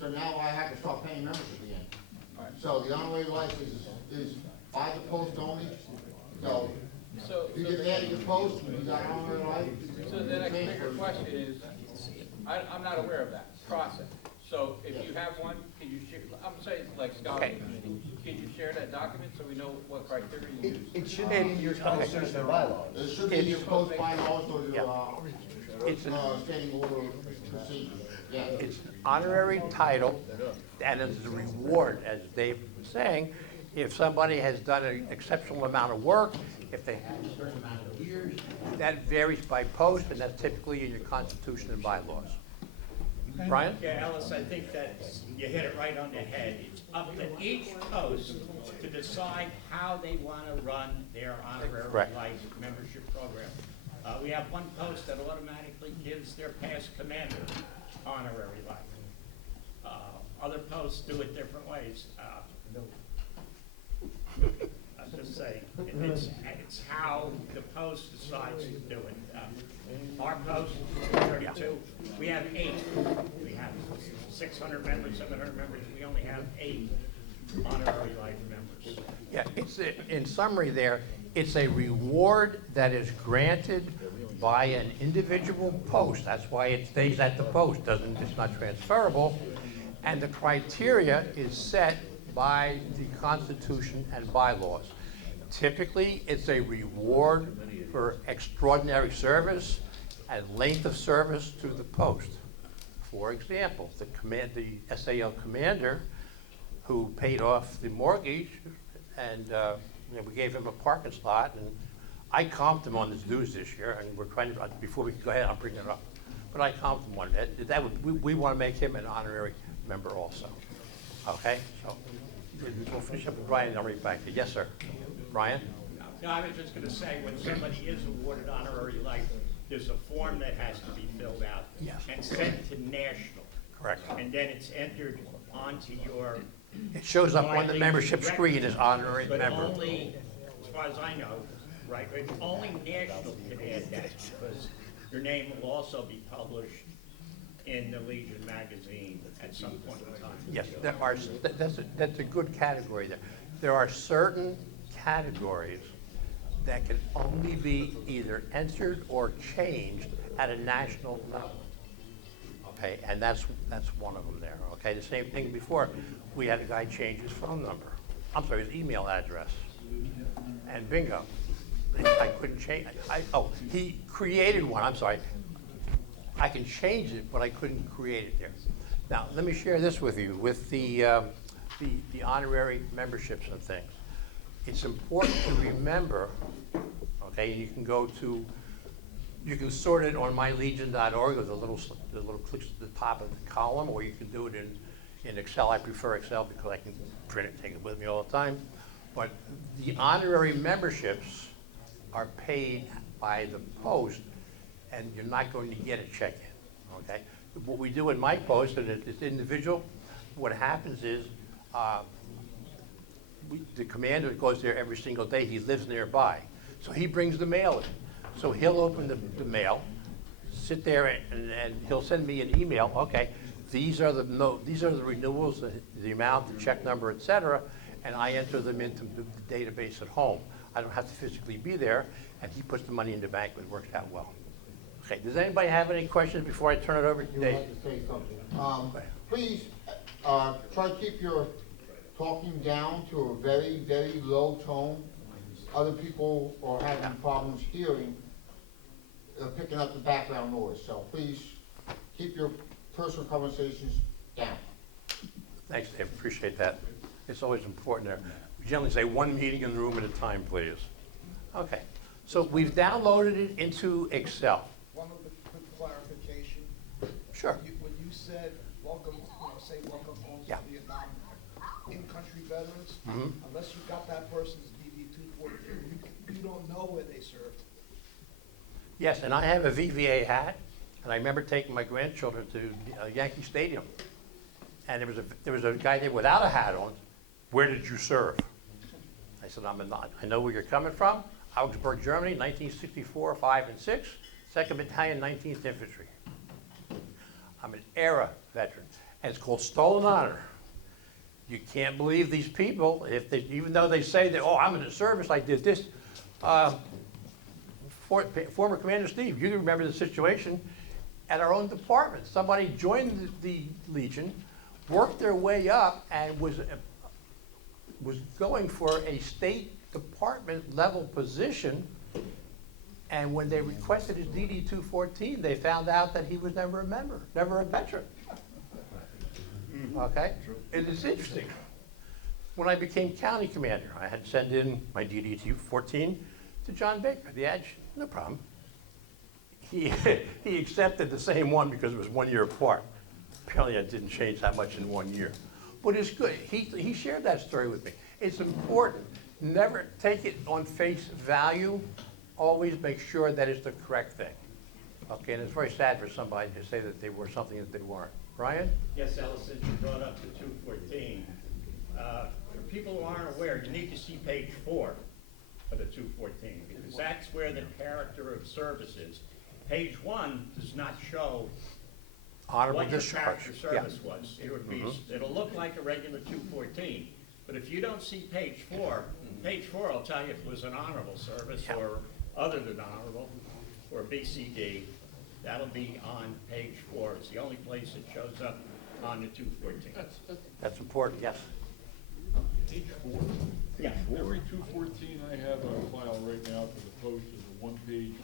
So now I have to start paying membership again. So the honorary life is by the post only. So So, you get added to post, and you got honorary life. so the next bigger question is, I'm not aware of that process. So if you have one, can you share, I'm saying like Scott, Okay. can you share that document so we know what criteria you use? It should be in your posters and bylaws. It should be your post bylaws or your, It's standing order procedure. Yeah. it's an honorary title, and it's a reward, as Dave was saying, If somebody has done an exceptional amount of work, if they have a certain amount of years, that varies by post, and that's typically in your constitution and bylaws. Brian? Yeah, Alice, I think that you hit it right on the head. It's up to each post to decide how they want to run their honorary Correct. life membership program. We have one post that automatically gives their past commander honorary life. Other posts do it different ways. I'm just saying, it's how the post decides to do it. Our post, 32, we have 8. We have 600 members, 700 members, we only have 8 honorary life members. Yeah, in summary there, it's a reward that is granted by an individual post. That's why it stays at the post, it's not transferable. And the criteria is set by the Constitution and bylaws. Typically, it's a reward for extraordinary service and length of service to the post. For example, the SAL commander who paid off the mortgage, and we gave him a parking slot, and I comped him on his dues this year, and we're trying to, before we go ahead, I'll bring it up. But I comped him on that. We want to make him an honorary member also. Okay, so we'll finish up with Brian, and I'll bring it back to you. Yes, sir. Brian? No, I was just gonna say, when somebody is awarded honorary life, there's a form that has to be filled out. Yes. And sent to national. Correct. And then it's entered onto your. It shows up on the Widely membership record, screen as honorary But member. only, as far as I know, right, but only national can add that, because your name will also be published in the Legion magazine at some point in time. Yes, that's a good category there. There are certain categories that can only be either entered or changed at a national level. Okay, and that's one of them there, okay? The same thing before, we had a guy change his phone number, his email address, and bingo. I couldn't change, he created one, I'm sorry. I can change it, but I couldn't create it there. Now, let me share this with you, with the honorary memberships and things. It's important to remember, okay, you can you can sort it on mylegion.org with the little clicks at the top of the column, or you can do it in Excel. I prefer Excel because I can print it and take it with me all the time. But the honorary memberships are paid by the post, and you're not going to get a check-in, okay? What we do in my post, and it's individual, what happens is, the commander goes there every single day, he lives nearby. So he brings the mail in. So he'll open the mail, sit there, and he'll send me an email, okay, these are the renewals, the amount, the check number, et cetera, and I enter them into the database at home. I don't have to physically be there, and he puts the money in the bank, and it works out well. Okay, does anybody have any questions before I turn it over to You Dave? wanted to say something. Please, try to keep your talking down to a very, very low tone. Other people are having problems hearing, picking up the background noise, so please keep your personal conversations down. Thanks, Dave, appreciate that. It's always important there. We generally say one meeting in the room at a time, please. Okay, so we've downloaded it into Excel. One other quick clarification. Sure. When you said welcome, say welcome home to Yeah. Vietnam, in-country veterans, Mhm. unless you got that person's DD 242, you don't know where they served. Yes, and I have a VVA hat, and I remember taking my grandchildren to Yankee Stadium. And there was a guy there without a hat on. Where did you serve? I said, I know where you're coming from. Augsburg, Germany, 1964, 5 and 6, 2nd Battalion, 19th Infantry. I'm an ERA veteran, and it's called Stolen Honor. You can't believe these people, even though they say that, oh, I'm in the service, I did this. Former Commander Steve, you remember the situation at our own department. Somebody joined the Legion, worked their way up, and was going for a State Department level position. And when they requested his DD 214, they found out that he was never a member, never a veteran. Okay? And it's interesting. When I became county commander, I had to send in my DD 14 to John Baker, the adjutant, no problem. He accepted the same one because it was 1 year apart. Apparently, it didn't change that much in 1 year. But it's good. He shared that story with me. It's important. Never take it on face value. Always make sure that it's the correct thing. Okay, and it's very sad for somebody to say that they were something that they weren't. Brian? Yes, Ellison, you brought up the 214. For people who aren't aware, you need to see page 4 of the 214, because that's where the character of service is. Page 1 does not show Honorable what your discharge. character Yeah. service was. It would be, it'll look like a regular 214, but if you don't see page 4 will tell you if it was an honorable service Yeah. or other than honorable, or BCD. That'll be on page 4. It's the only place it shows up on the 214. That's important, yes. Page 4. Yeah. Every 214 I have on file right now for the post is a one-page.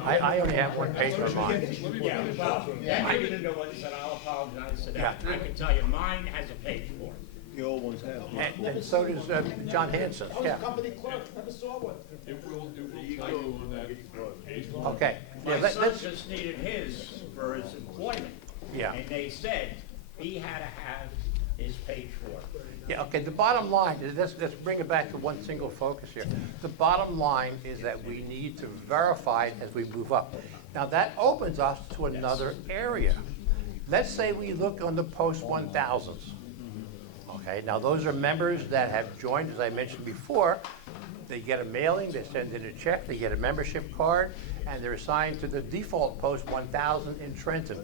I only have one page on mine. Let me Yeah, finish. well, I get into ones that I'll apologize to that. I can tell you, mine has a page 4. The old ones have. And so does John Hanson, I was yeah. a company clerk, never saw one. It will tell you on that page one. Okay. Yeah, My son let's, just needed his for his employment. Yeah. And they said he had to have his page 4. yeah, okay, the bottom line is, let's bring it back to one single focus here. The bottom line is that we need to verify it as we move up. Now, that opens us to another area. Let's say we look on the post 1000s. Okay, now those are members that have joined, as I mentioned before. They get a mailing, they send in a check, they get a membership card, and they're assigned to the default post 1000 in Trenton.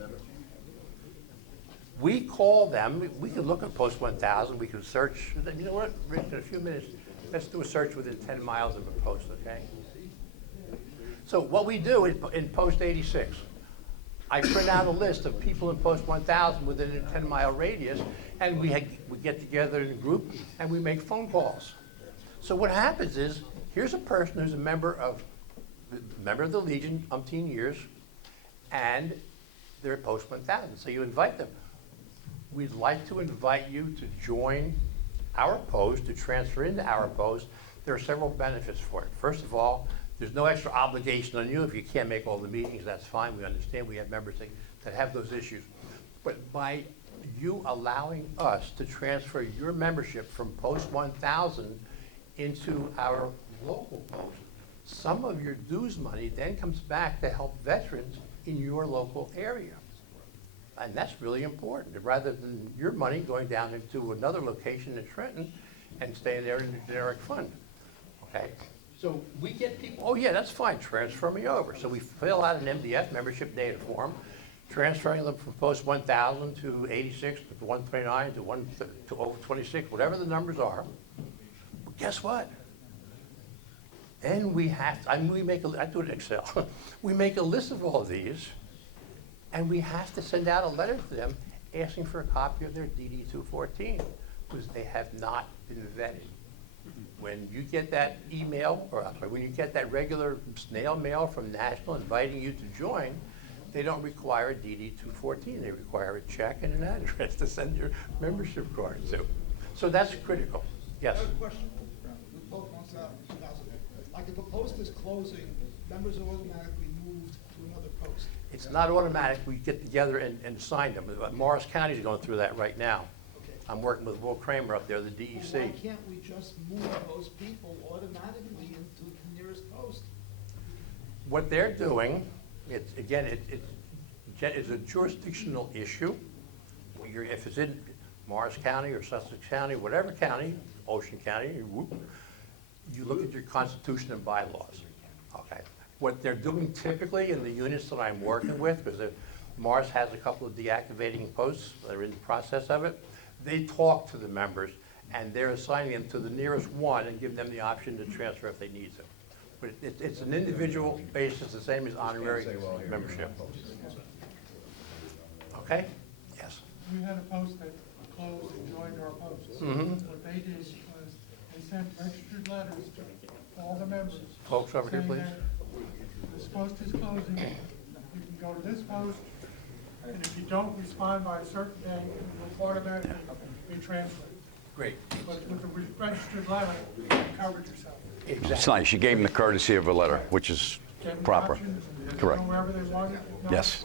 We call them, we can look at post 1000, we can search, you know what, Rich, in a few minutes, let's do a search within 10 miles of a post, okay? So what we do in post 86, I print out a list of people in post 1000 within a 10-mile radius, and we get together in a group and we make phone calls. So what happens is, here's a person who's a member of the Legion, umpteen years, and they're at post 1000, so you invite them. We'd like to invite you to join our post, to transfer into our post. There are several benefits for it. First of all, there's no extra obligation on you. If you can't make all the meetings, that's fine. We understand we have members that have those issues. But by you allowing us to transfer your membership from post 1000 into our local post, some of your dues money then comes back to help veterans in your local area. And that's really important, rather than your money going down into another location in Trenton and staying there in the generic fund, okay? So we get people, oh yeah, that's fine, transfer me over. So we fill out an MDF, membership data form, transferring them from post 1000 to 86, to 129, to over 26, whatever the numbers are. But guess what? Then we have, I do it in Excel. We make a list of all of these, and we have to send out a letter to them asking for a copy of their DD 214, because they have not been vetted. When you get that email, or I'm sorry, when you get that regular snail mail from National inviting you to join, they don't require a DD 214. They require a check and an address to send your membership card to. So that's critical. Yes? I have a question. The post wants out in 2000. Like if a post is closing, members are automatically moved to another post. It's not automatic. We get together and assign them. Morris County is going through that right now. Okay. I'm working with Will Kramer up there, the Well, DEC. why can't we just move those people automatically into the nearest post? What they're doing, it's a jurisdictional issue. If it's in Morris County or Sussex County, whatever county, Ocean County, you look at your constitution and bylaws, okay? What they're doing typically in the units that I'm working with, because Morris has a couple of deactivating posts, they're in the process of it, they talk to the members, and they're assigning them to the nearest one and give them the option to transfer if they need to. But it's an individual basis, the same as honorary membership. Okay? Yes. We had a post that closed and joined our posts. Mhm. What they did was they sent registered letters to all the members. Folks over here, saying please. that this post is closing, you can go to this post, and if you don't respond by a certain day, you'll automatically be transferred. Great. But with the registered letter, you covered yourself. It's Exactly. nice, you gave them the courtesy of a letter, which is Get them proper. options, and go Correct. wherever they want it. If not, Yes,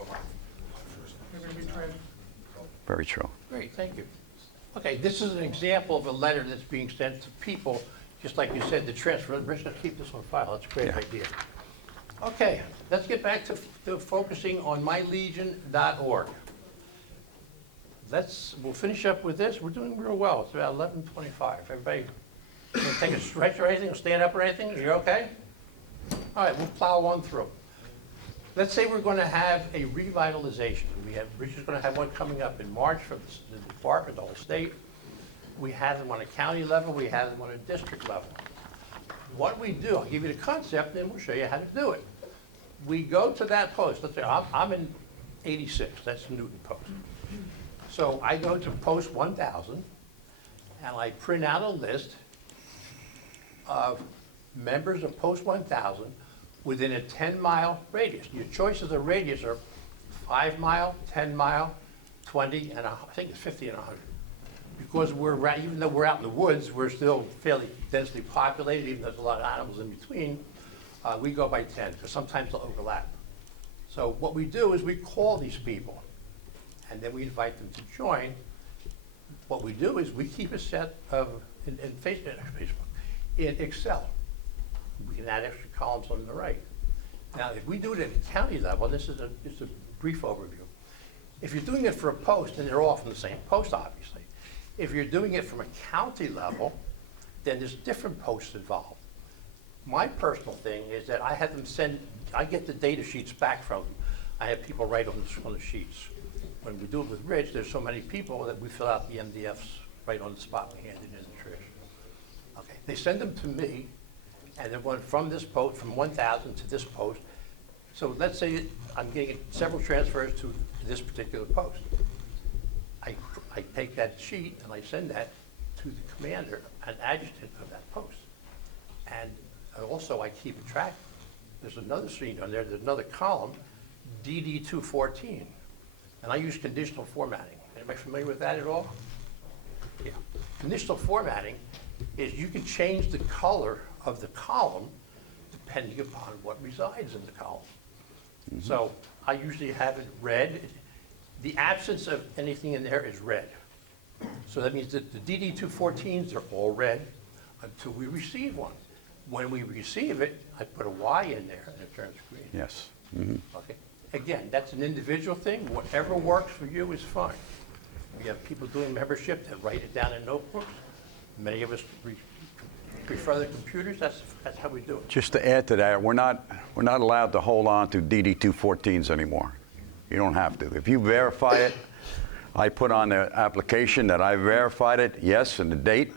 They're gonna be transferred. very true. Great, thank you. Okay, this is an example of a letter that's being sent to people, just like you said, the transfer, Rich, keep this on file, that's a great Yeah. idea. Okay, let's get back to focusing on mylegion.org. We'll finish up with this, we're doing real well, it's about 11:25. Everybody, wanna take a stretch or anything, or stand up or anything, you okay? All right, we'll plow on through. Let's say we're gonna have a revitalization. Rich is gonna have one coming up in March from the department, the whole state. We have them on a county level, we have them on a district level. What we do, I'll give you the concept, then we'll show you how to do it. We go to that post, let's say, I'm in 86, that's Newton Post. So I go to post 1000, and I print out a list of members of post 1000 within a 10-mile radius. Your choices of radius are 5 mile, 10 mile, 20, and I think it's 50 and 100. Because even though we're out in the woods, we're still fairly densely populated, even though there's a lot of animals in between. We go by 10, because sometimes they'll overlap. So what we do is we call these people, and then we invite them to join. What we do is we keep a set of, in Facebook, in Excel. We can add extra columns on the right. Now, if we do it at a county level, this is just a brief overview. If you're doing it for a post, and they're all from the same post, obviously. If you're doing it from a county level, then there's different posts involved. My personal thing is that I have them I get the data sheets back from them. I have people write on the sheets. When we do it with Rich, there's so many people that we fill out the MDFs right on the spot, we hand it in the trash. Okay, they send them to me, and they're going from this post, from 1000 to this post. So let's say I'm getting several transfers to this particular post. I take that sheet and I send that to the commander and adjutant of that post. And also I keep a track. There's another sheet on there, there's another column, DD214. And I use conditional formatting. Anybody familiar with that at all? Yeah. Conditional formatting is you can change the color of the column depending upon what resides in the column. So I usually have it red. The absence of anything in there is red. So that means that the DD214s are all red until we receive one. When we receive it, I put a Y in there and it turns green. Yes. Okay. Again, that's an individual thing. Whatever works for you is fine. We have people doing membership that write it down in notebooks. Many of us prefer the computers. That's how we do it. Just to add to that, we're not allowed to hold on to DD214s anymore. You don't have to. If you verify it, I put on the application that I verified it, yes, and the date.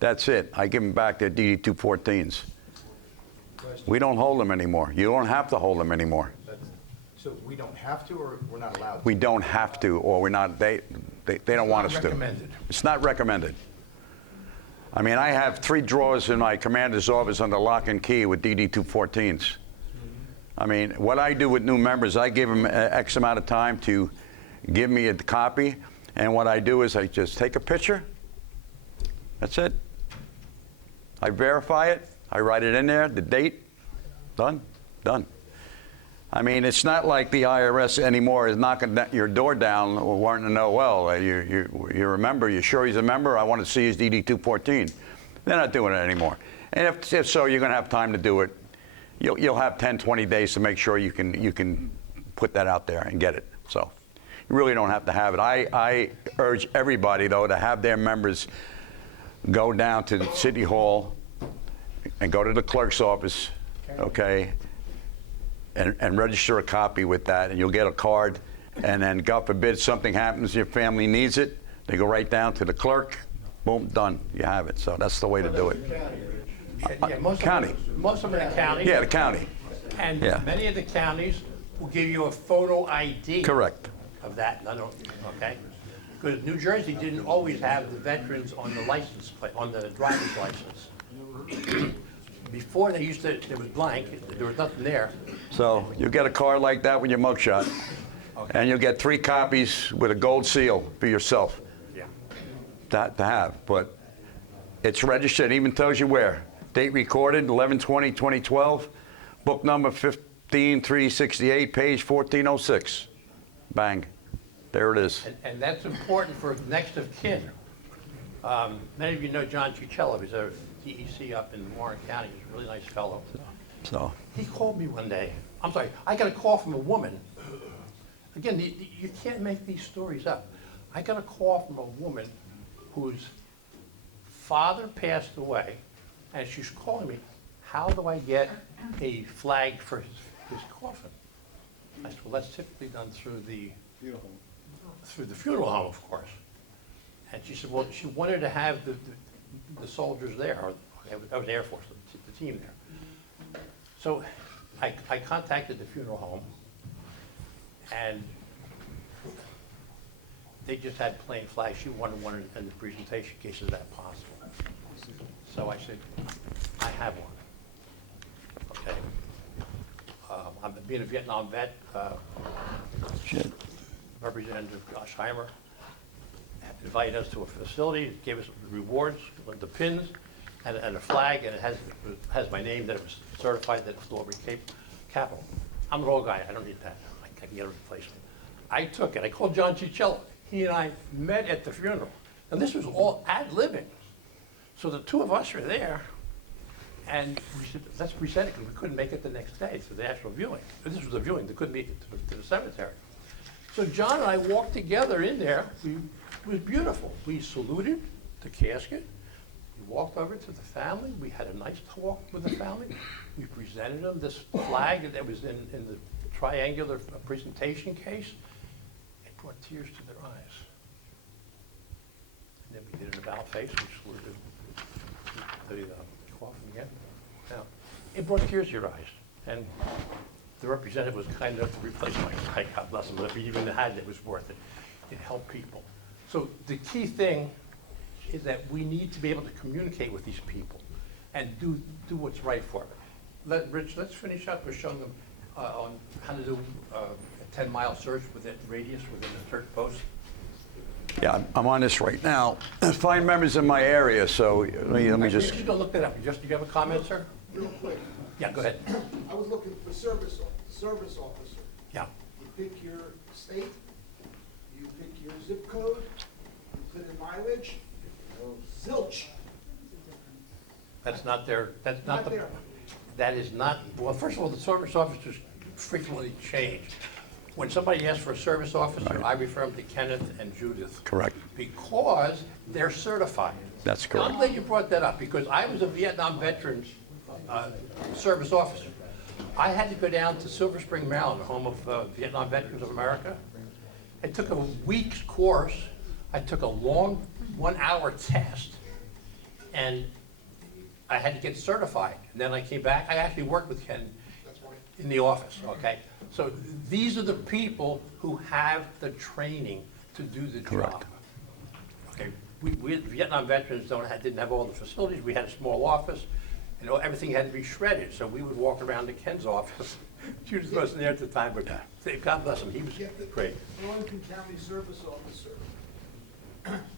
That's it. I give them back their DD214s. We don't hold them anymore. You don't have to hold them anymore. So we don't have to, or we're not allowed to? We don't have to, or we're not. They don't want us to. Recommended. It's not recommended. I mean, I have 3 drawers in my commander's office under lock and key with DD214s. I mean, what I do with new members, I give them X amount of time to give me a copy, and what I do is I just take a picture. That's it. I verify it. I write it in there, the date. Done. Done. I mean, it's not like the IRS anymore is knocking your door down wanting to know, well, you're a member, you sure he's a member? I want to see his DD214. They're not doing it anymore. And if so, you're going to have time to do it. You'll have 10, 20 days to make sure you can put that out there and get it. So you really don't have to have it. I urge everybody, though, to have their members go down to the City Hall and go to the clerk's office, okay? And register a copy with that, and you'll get a card. And then, God forbid, something happens, your family needs it, they go right down to the clerk, boom, done, you have it. So that's the way to do it. Yeah, most County. Most of them are the county. Yeah, the county. And Yeah. many of the counties will give you a photo ID. Correct. Of that, okay? Because New Jersey didn't always have the veterans on the license plate, on the driver's license. Before there was blank, there was nothing there. So you get a card like that with your mugshot, and you'll get 3 copies with a gold seal for yourself Yeah. to have. But It's registered, even tells you where. Date recorded, 11/20/2012. Book number 15368, page 1406. Bang. There it is. And that's important for next of kin. Many of you know John Chicello. He's a DEC up in Warren County. He's a really nice fellow. So, He called me one day. I'm sorry, I got a call from a woman. Again, you can't make these stories up. I got a call from a woman whose father passed away, and she's calling me, how do I get a flag for his coffin? I said, well, that's typically done through the funeral home, of course. And she said, well, she wanted to have the soldiers there, or that was Air Force, the team there. So I contacted the funeral home, and they just had plain flags. She wanted one in the presentation case. Is that possible? So I said, I have one. Okay. I'm being a Vietnam vet. shit. Representative Josh Heimer invited us to a facility, gave us rewards, the pins, and a flag, and it has my name, that it was certified that it was the Aubrey Capital. I'm an old guy, I don't need that. I can get a replacement. I took it, I called John Chicello. He and I met at the funeral. And this was all ad-libbing. So the two of us were there, and we said, let's present it, because we couldn't make it the next day to the actual viewing. This was a viewing, they couldn't make it to the cemetery. So John and I walked together in there. It was beautiful. We saluted the casket. We walked over to the family. We had a nice talk with the family. We presented them this flag that was in the triangular presentation case. It brought tears to their eyes. And then we did an about face, which were the coffin again. Now, it brought tears to your eyes. And the representative was kind enough to replace my flag. God bless him. But if he even had it, it was worth it. It helped people. So the key thing is that we need to be able to communicate with these people and do what's right for them. Rich, let's finish up with showing them on how to do a 10-mile search within radius within the search post. Yeah, I'm on this right now. Find members in my area, so let me just... You don't look that up. Do you have a comment, sir? Real quick. Yeah, go ahead. I was looking for service officer. Yeah. You pick your state, you pick your zip code, you put in mileage, zilch. That's not their, that's not the... Not there. That is not, well, first of all, the service officers frequently change. When somebody asks for a service officer, Right. I refer them to Kenneth and Judith. Correct. Because they're certified. That's correct. I'm glad you brought that up, because I was a Vietnam veterans service officer. I had to go down to Silver Spring, Maryland, home of Vietnam Veterans of America. It took a week's course. I took a long 1-hour test, and I had to get certified. And then I came back. I actually worked with Ken in the office, okay? So these are the people who have the training to do the job. Correct. Okay, we Vietnam veterans didn't have all the facilities. We had a small office. You know, everything had to be shredded, so we would walk around to Ken's office. Judith wasn't there at the time, but God bless him, he was Get the great. Burlington County Service Officer.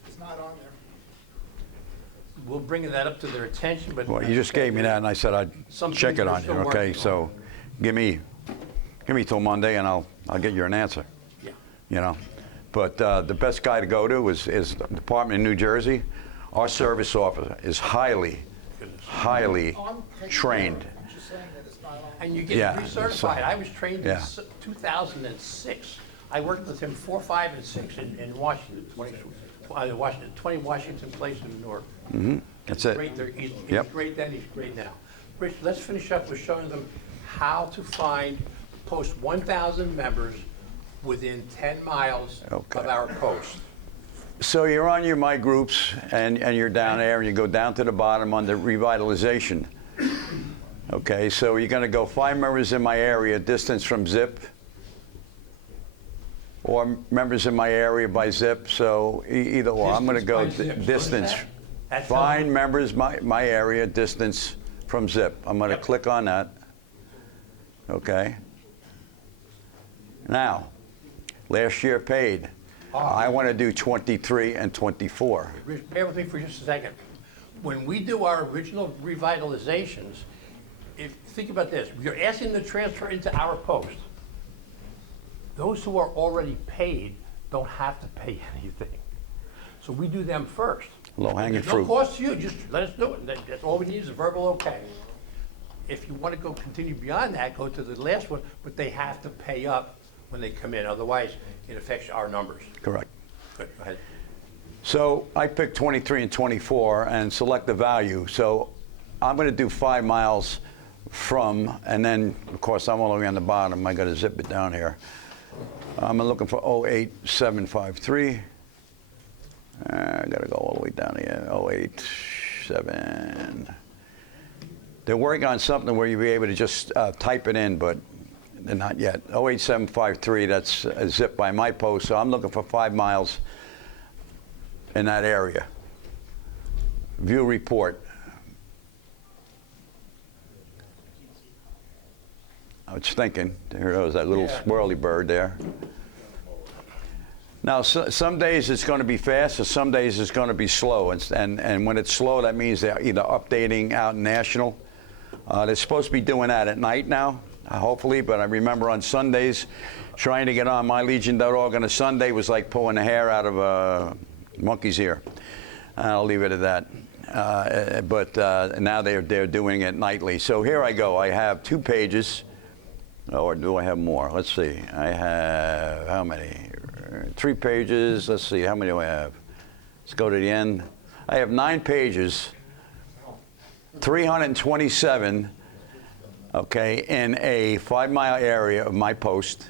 It's not on there. We'll bring that up to their attention, but. Well, you just gave me that, and I said I'd Some check things it we're on you, still okay? working So give me till Monday, and I'll get you an answer, Yeah. you know? But the best guy to go to is the Department in New Jersey. Our service officer is highly I'm taking trained. care of it. I'm just saying that it's not on. And you get Yeah, recertified. so- I was trained in yeah. 2006. I worked with him 4, 5, and 6 in Washington, 20 Washington Place in Newark. That's He's it. great there. He's Yep. great then, he's great now. Rich, let's finish up with showing them how to post 1,000 members within 10 miles Okay. of our post. So you're on your My Groups, and you're down there, and you go down to the bottom under revitalization. Okay, so you're going to go find members in my area, distance from zip, or members in my area by zip. So either or. I'm going to go Distance by zip. distance. So that tells Find me- members my area, distance from zip. I'm going to Yep. click on that. Okay. Now, last year paid. I want to do 23 and 24. Rich, bear with me for just a second. when we do our original revitalizations, think about this, you're asking to transfer into our post. Those who are already paid don't have to pay anything. So we do them first. Low-hanging There's fruit. no cost to you, just let us do it. That's all we need is a verbal okay. If you want to go continue beyond that, go to the last one, but they have to pay up when they come in. Otherwise, it affects our numbers. Correct. Good, go ahead. So I picked 23 and 24 and select the value. So I'm going to do 5 miles from, and then, of course, I'm all the way on the bottom. I got to zip it down here. I'm looking for 08753. I got to go all the way down here. 087. They're working on something where you'll be able to just type it in, but they're not yet. 08753, that's a zip by my post. So I'm looking for 5 miles in that area. View report. I was thinking, there was that little swirly bird there. Now, some days it's going to be fast, and some days it's going to be slow. And when it's slow, that means they're either updating out national. They're supposed to be doing that at night now, hopefully, but I remember on Sundays, trying to get on mylegion.org on a Sunday was like pulling the hair out of a monkey's ear. I'll leave it at that. But now they're doing it nightly. So here I go. I have 2 pages. Or do I have more? Let's see. I have, how many? 3 pages. Let's see. How many do I have? Let's go to the end. I have 9 pages, 327, okay, in a 5-mile area of my post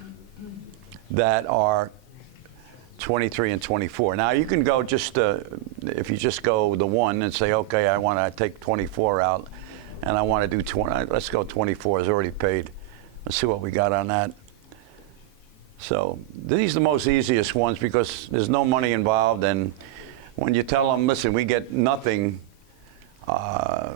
that are 23 and 24. Now, you can go just, if you just go the one and say, okay, I want to take 24 out, and I want to do 20. Let's go 24. It's already paid. Let's see what we got on that. So these are the most easiest ones because there's no money involved, and when you tell them, listen, we get nothing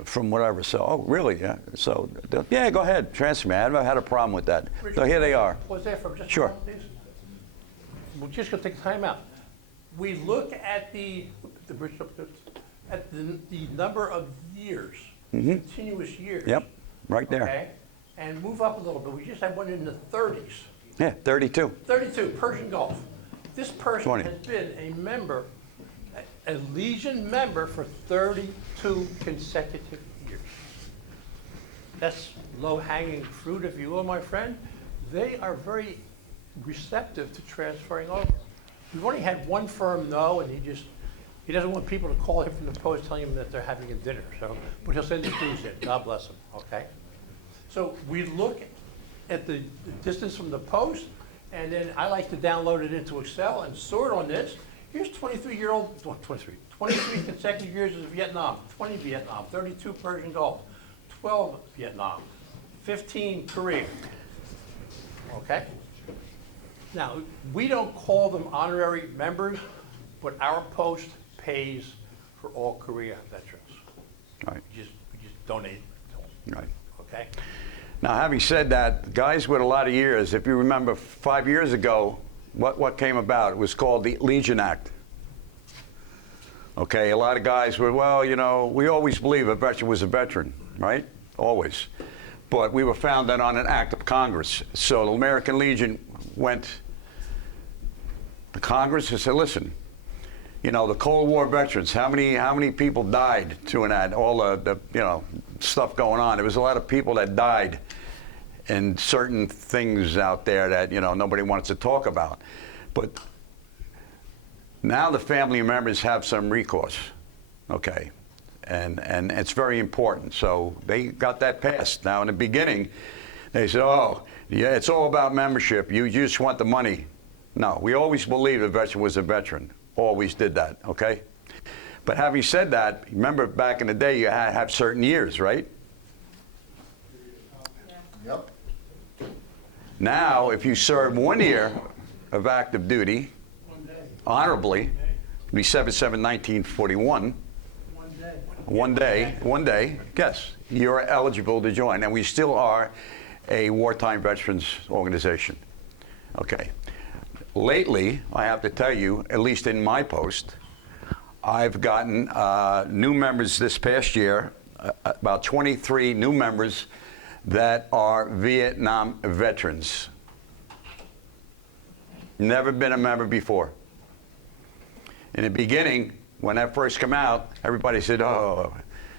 from whatever. So, oh, really? Yeah. So, yeah, go ahead, transfer me. I haven't had a problem with that. So here they are. Was there for just Sure. a moment, please? We're just going to take time out. We look at the number of years, continuous years. Yep, right there. Okay, and move up a little bit. We just had one in the 30s. Yeah, 32. 32, Persian Gulf. This person 20. has been a member, a Legion member for 32 consecutive years. That's low-hanging fruit, if you will, my friend. They are very receptive to transferring over. We've only had one firm no, and he doesn't want people to call him from the post telling him that they're having a dinner. So, but he'll send the crews in. God bless him. Okay. So we look at the distance from the post, and then I like to download it into Excel and sort on this. Here's 23 consecutive years of Vietnam, 20 Vietnam, 32 Persian Gulf, 12 Vietnam, 15 Korea. Okay? Now, we don't call them honorary members, but our post pays for all Korea veterans. Right. We just donate to them. Right. Okay? Now, having said that, guys with a lot of years, if you remember 5 years ago, what came about? It was called the Legion Act. Okay, a lot of guys were, well, you know, we always believe a veteran was a veteran, right? Always. But we were founded on an act of Congress. So the American Legion went to Congress and said, listen, you know, the Cold War veterans, how many people died to that, all the you know, stuff going on. There was a lot of people that died in certain things out there that, you know, nobody wants to talk about. But now the family members have some recourse, okay? And it's very important. So they got that passed. Now, in the beginning, they said, oh, yeah, it's all about membership. You just want the money. No, we always believed a veteran was a veteran. Always did that, okay? But having said that, remember back in the day, you had to have certain years, right? Yep. Now, if you serve 1 year of active duty, honorably, be 7/7/1941, one day, yes, you're eligible to join. And we still are a wartime veterans organization. Okay. Lately, I have to tell you, at least in my post, I've gotten new members this past year, about 23 new members that are Vietnam veterans. Never been a member before. In the beginning, when that first came out, everybody said, oh,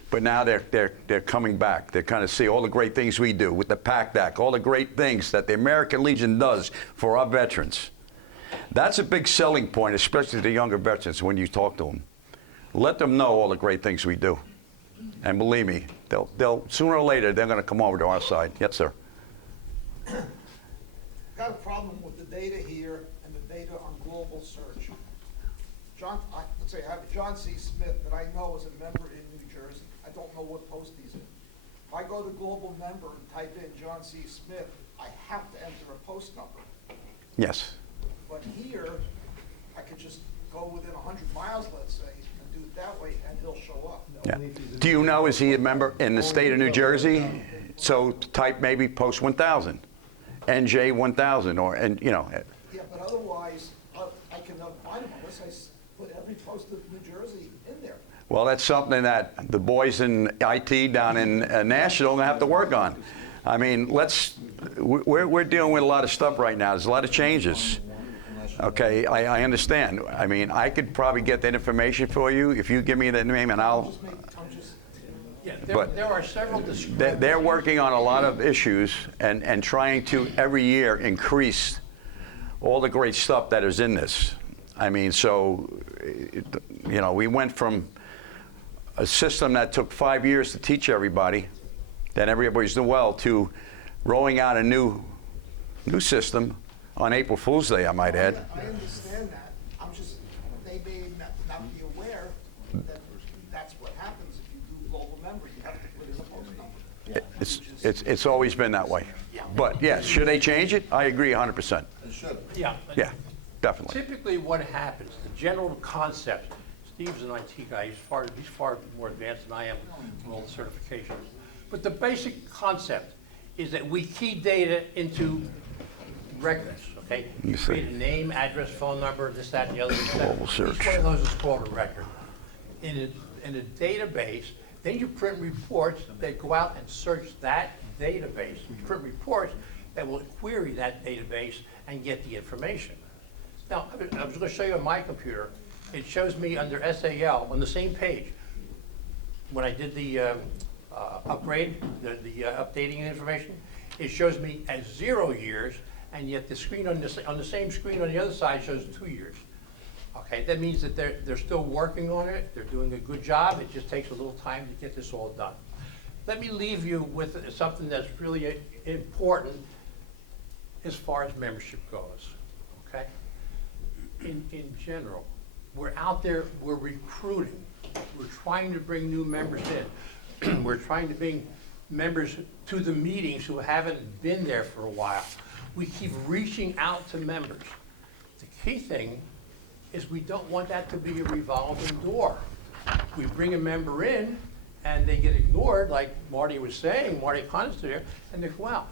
but now they're coming back. They're kind of see all the great things we do with the PACT Act, all the great things that the American Legion does for our veterans. That's a big selling point, especially to the younger veterans when you talk to them. Let them know all the great things we do. And believe me, they'll sooner or later, they're going to come over to our side. Yes, sir. Got a problem with the data here and the data on global search. Let's say I have John C. Smith that I know is a member in New Jersey. I don't know what post he's in. If I go to global member and type in John C. Smith, I have to enter a post number. Yes. But here, I could just go within 100 miles, let's say, and do it that way, and he'll show up. Yeah. Do you know, is he a member in the state of New Jersey? So type maybe post 1000, NJ 1000, or, and you know. Yeah, but otherwise, I can never find him unless I put every post of New Jersey in there. Well, that's something that the boys in IT down in Nashville are going to have to work on. I mean, we're dealing with a lot of stuff right now. There's a lot of changes. Okay, I understand. I mean, I could probably get that information for you if you give me the name, and I'll. Yeah, But there are several discrepancies. They're working on a lot of issues and trying to every year increase all the great stuff that is in this. I mean, so, you know, we went from a system that took 5 years to teach everybody, that everybody's doing well, to rolling out a new system on April Fool's Day, I might add. I understand that. They may not be aware that that's what happens if you do global member. You have to put in a post number. It's always been that way. But yes, should they change it? I agree 100%. Yeah. Yeah, definitely. Typically what happens, the general concept, Steve's an IT guy, he's far more advanced than I am with all the certifications. But the basic concept is that we key data into records, okay? You create a name, address, phone number, this, that, and the other. Global search. Each one of those is called a record. In a database, then you print reports that go out and search that database. You print reports that will query that database and get the information. Now, I was going to show you on my computer. It shows me under SAL on the same page. When I did the upgrade, the updating information, it shows me as 0 years, and yet the screen on the same screen on the other side shows 2 years. Okay, that means that they're still working on it. They're doing a good job. It just takes a little time to get this all done. Let me leave you with something that's really important as far as membership goes, okay? In general, we're out there, we're recruiting. We're trying to bring new members in. We're trying to bring members to the meetings who haven't been there for a while. We keep reaching out to members. The key thing is we don't want that to be a revolving door. We bring a member in and they get ignored, like Marty was saying, Marty Constance here, and they go, wow,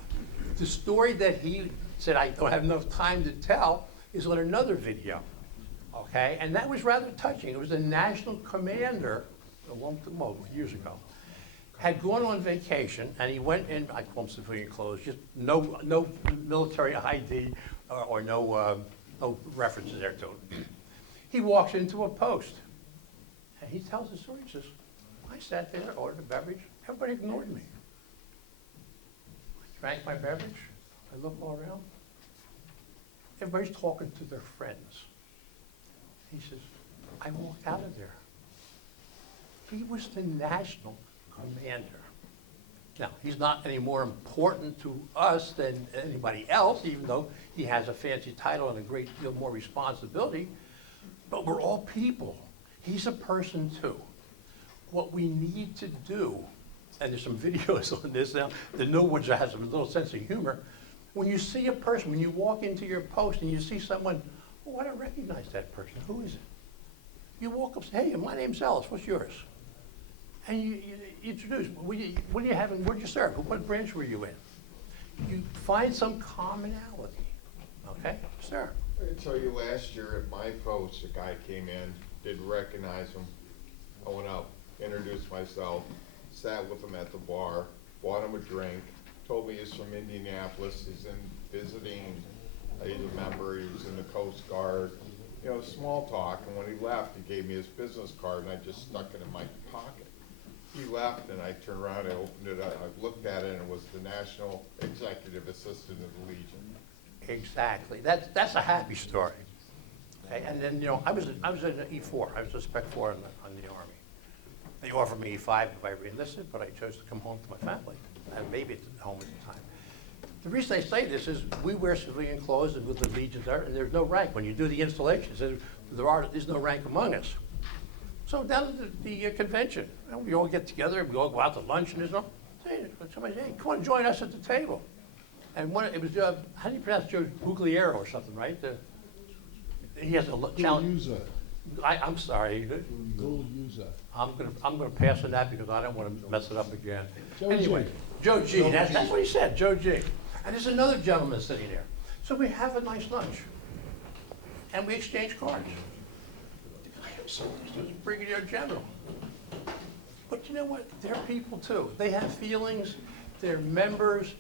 the story that he said I don't have enough time to tell is on another video, okay? And that was rather touching. It was a national commander, years ago, had gone on vacation, and he went in, I call them civilian clothes, just no military ID or no references there to it. He walks into a post, and he tells the story. He says, I sat there, ordered a beverage, everybody ignored me. I drank my beverage, I look all around, everybody's talking to their friends. He says, I walked out of there. He was the national commander. Now, he's not any more important to us than anybody else, even though he has a fancy title and a great deal more responsibility, but we're all people. He's a person too. What we need to do, and there's some videos on this now, the new ones that have some little sense of humor. When you see a person, when you walk into your post and you see someone, oh, I don't recognize that person, who is it? You walk up and say, hey, my name's Ellis, what's yours? And you introduce, what do you have, where'd you serve? What branch were you in? You find some commonality, okay? Sir, I can tell you last year at my post, a guy came in, didn't recognize him. I went out, introduced myself, sat with him at the bar, bought him a drink, told me he's from Indianapolis, he's in visiting, he's a member, he was in the Coast Guard. You know, small talk, and when he left, he gave me his business card, and I just stuck it in my pocket. He left, and I turned around, I opened it up, I looked at it, and it was the National Executive Assistant of the Legion. Exactly. That's a happy story. Okay, and then, you know, I was an E4. I was a Spec 4 on the Army. They offered me E5 if I re-enlisted, but I chose to come home to my family, and maybe at home at the time. The reason I say this is we wear civilian clothes and with the Legions, and there's no rank. When you do the installations, there's no rank among us. So down at the convention, you know, we all get together, we all go out to lunch, and there's no, hey, somebody say, hey, come on, join us at the table. And it was, how do you pronounce Joe Bugliero or something, right? He has a challenge. I'm sorry. Gold user. I'm gonna pass on that because I don't want to mess it up again. Joe Anyway, G. Joe G. That's what he said, Joe G. And there's another gentleman sitting there. So we have a nice lunch, and we exchange cards. The guy upstairs is Brigadier General. But you know what? They're people too. They have feelings. They're members.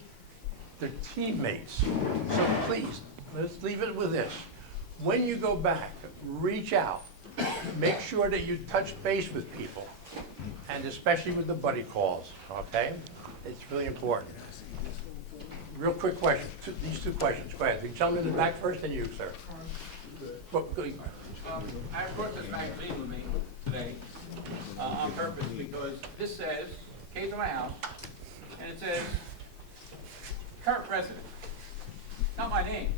They're teammates. So please, let's leave it with this. When you go back, reach out. Make sure that you touch base with people, and especially with the buddy calls, okay? It's really important. Real quick question, these two questions. Go ahead. The gentleman in the back first, and you, sir. I brought this magazine with me today on purpose because this says, came to my house, and it says, current president, not my name.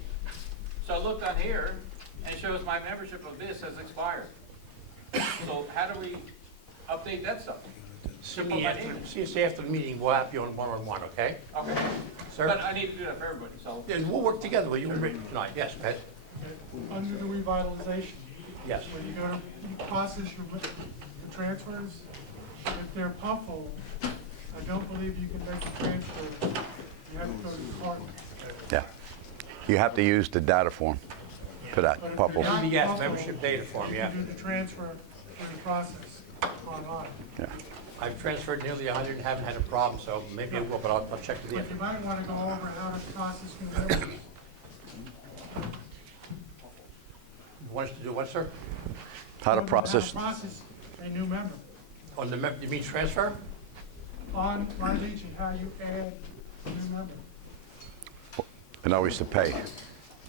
So I looked on here, and it shows my membership of this has expired. So how do we update that stuff? See us after the meeting, we'll have you on one-on-one, okay? Okay. Sir? But I need to do that for everybody, so. Yeah, we'll work together with you tonight. Yes, Pat? Under the revitalization. Yes. When you go to process your transfers, if they're pump full, I don't believe you can make a transfer. You have to go to the department. Yeah. You have to use the data form for that, But if Pupple. you're not Yes, pump full, membership data form, yeah. You can do the transfer through the process online. Yeah. I've transferred nearly 100 and haven't had a problem, so maybe I will, but I'll check with you. But you might want to go over how to process new members. You want us to do what, sir? How to process, How to process a new member. On the, you mean transfer? On My Legion, how you add a new member. and always to pay.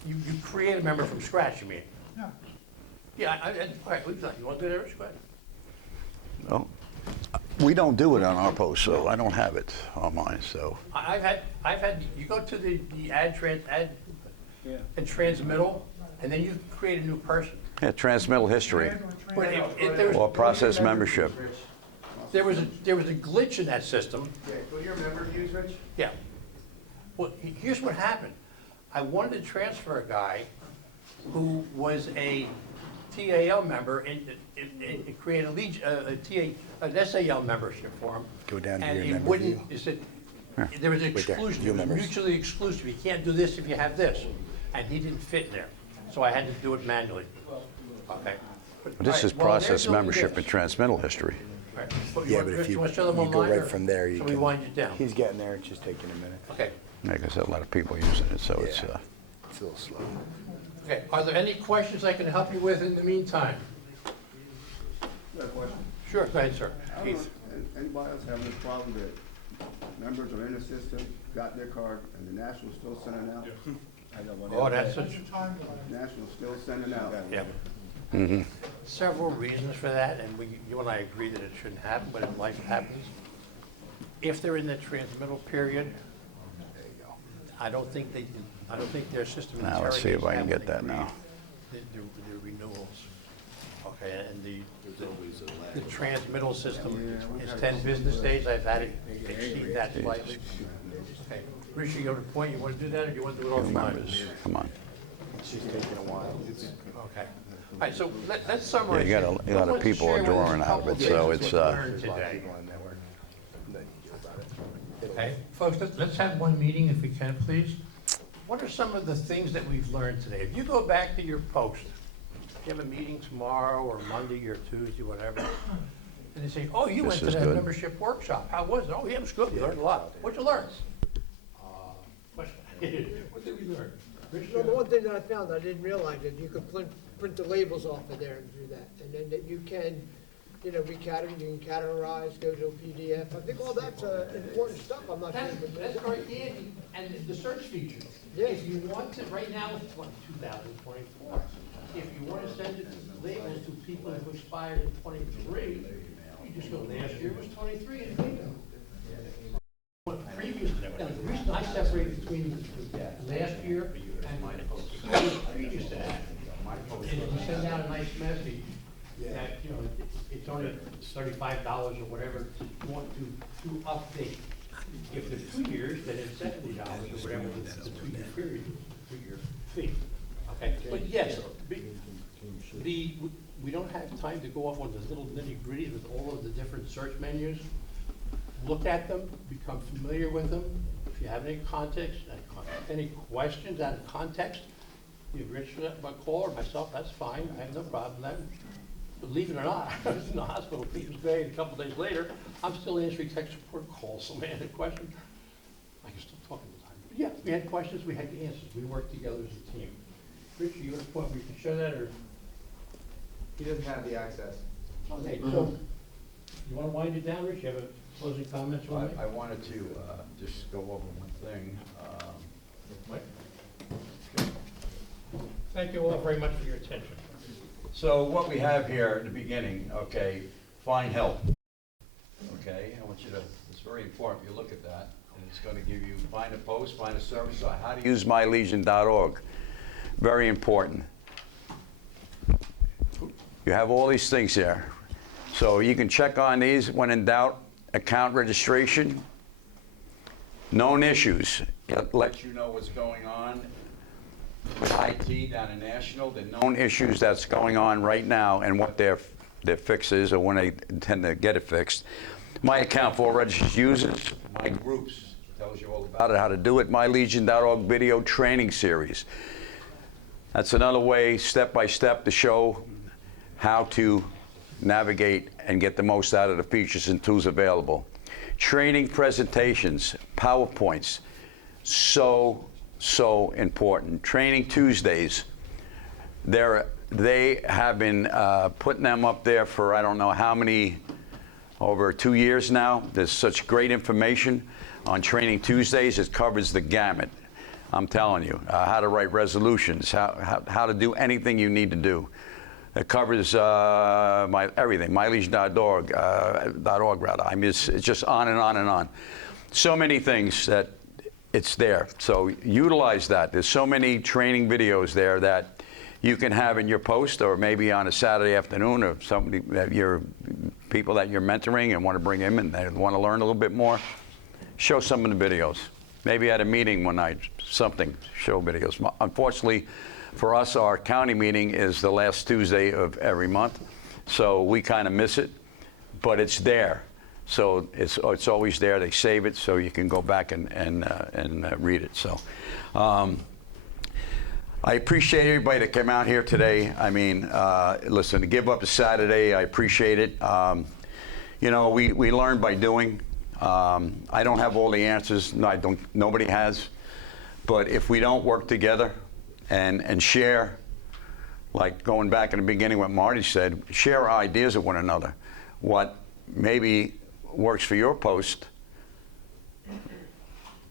You create a member from scratch, you mean? Yeah. Yeah, all right, we've done, you want to do that, Rich? Go ahead. Well, we don't do it on our post, so I don't have it on mine, so. I've had, you go to the and transmittal, and then you create a new person. Yeah, transmittal history Add or But transfer. if there was. or process membership. There was a glitch in that system. Go to your member views, Rich. Yeah. Well, here's what happened. I wanted to transfer a guy who was a TAL member and create an SAL membership for him. Go down to And your it member wouldn't, view. it said, there was there, exclusion, view it was members. mutually exclusive. You can't do this if you have this. And he didn't fit in there. So I had to do it manually. Okay. But, This all is right, well, process they're doing membership this. and transmittal history. All right. Well, Yeah, want- but if Rich, you, wanna show them you go online, right or from there, you shall can. we wind it down? He's getting there, it's just taking a minute. Okay. Like I said, a lot of people using it, so it's, Yeah. It's a little slow. Okay, are there any questions I can help you with in the meantime? Question. Sure, go ahead, sir. I don't know, Keith. anybody else having this problem that members are in the system, got their card, and the National's still sending out? I got one. Oh, that's That's a time delay. National's still sending out. yeah. Several reasons for that, and you and I agree that it shouldn't happen, but in life happens. If they're in the transmittal period, I don't think their system. Now, let's see if I can interrogates get that them now. The renewals. Okay, and the transmittal system is 10 business days. I've had it exceed that slightly. Okay, Richie, you have a point, you want to do that, or do you want to do it View offline? members, come on. It's just taking a while. Okay. All right, so let's Yeah, summarize. you got it. a lot I of want to people share are with us drawing a out of couple it, things so what it's, we learned A lot of today. people on the network. Then you hear about it. Okay, folks, let's have one meeting if we can, please. what are some of the things that we've learned today? If you go back to your post, you have a meeting tomorrow or Monday or Tuesday, whatever, and they say, oh, you This went to is that good. membership workshop. How was it? Oh, yeah, it was good. We learned a lot. What'd you learn? What did we learn? Rich, No, the one thing that I found, I didn't realize that you could print the labels off of there and do that. And then that you can, you can categorize, go to a PDF. I think all that's important stuff, I'm not sure. That's right, Andy, and the search feature. Yeah. If you want to, right now it's 2024. If you want to send it to labels to people who expired in 23, you just go, last year was 23 and bingo. Previous, now, the reason I separate between last year and previous to that, is you send out a nice message that, it's only $35 or whatever you want to update. If it's 2 years, then it's $70 or whatever the 2-year period, 2-year fee. Okay, but yes, we don't have time to go off on the little nitty-gritties with all of the different search menus. Look at them, become familiar with them. If you have any context, any questions out of context, give Rich a call or myself, that's fine, I have no problem with that. Believe it or not, I was in the hospital Christmas Day, and a couple days later, I'm still answering tech support calls. Somebody had a question, I can still talk at the time. But yeah, we had questions, we had the answers. We worked together as a team. Rich, you have a point where you can show that, or? He doesn't have the access. Okay, so, you want to wind it down, Rich? You have a closing comments you want to make? I wanted to just go over one thing. Thank you all very much for your attention. So what we have here at the beginning, okay, find help. Okay, I want you to, it's very important you look at that, and it's going to give you find a post, find a service site, how to use UseMyLegion.org. Very important. You have all these things there. So you can check on these when in doubt. Account registration, known issues. It lets you know what's going on with IT down in National, the known issues that's going on right now and what their fix is or when they intend to get it fixed. My account for all registered users, my groups, tells you all about it, how to do it. MyLegion.org video training series. That's another way, step by step, to show how to navigate and get the most out of the features and tools available. Training presentations, PowerPoints, so important. Training Tuesdays, they have been putting them up there for I don't know how many, over 2 years now. There's such great information on Training Tuesdays. It covers the gamut. I'm telling you, how to write resolutions, how to do anything you need to do. It covers everything, MyLegion.org, .org. I mean, it's just on and on and on. So many things that it's there. So utilize that. There's so many training videos there that you can have in your post, or maybe on a Saturday afternoon, or somebody that people that you're mentoring and want to bring in and they want to learn a little bit more. Show some of the videos. Maybe at a meeting one night, something. Show videos. Unfortunately, for us, our county meeting is the last Tuesday of every month, so we kind of miss it, but it's there. So it's always there. They save it so you can go back and read it. So I appreciate everybody that came out here today. I mean, listen, to give up a Saturday, I appreciate it. We learn by doing. I don't have all the answers. No, nobody has. But if we don't work together, and share, like going back in the beginning what Marty said, share ideas with one another. What maybe works for your post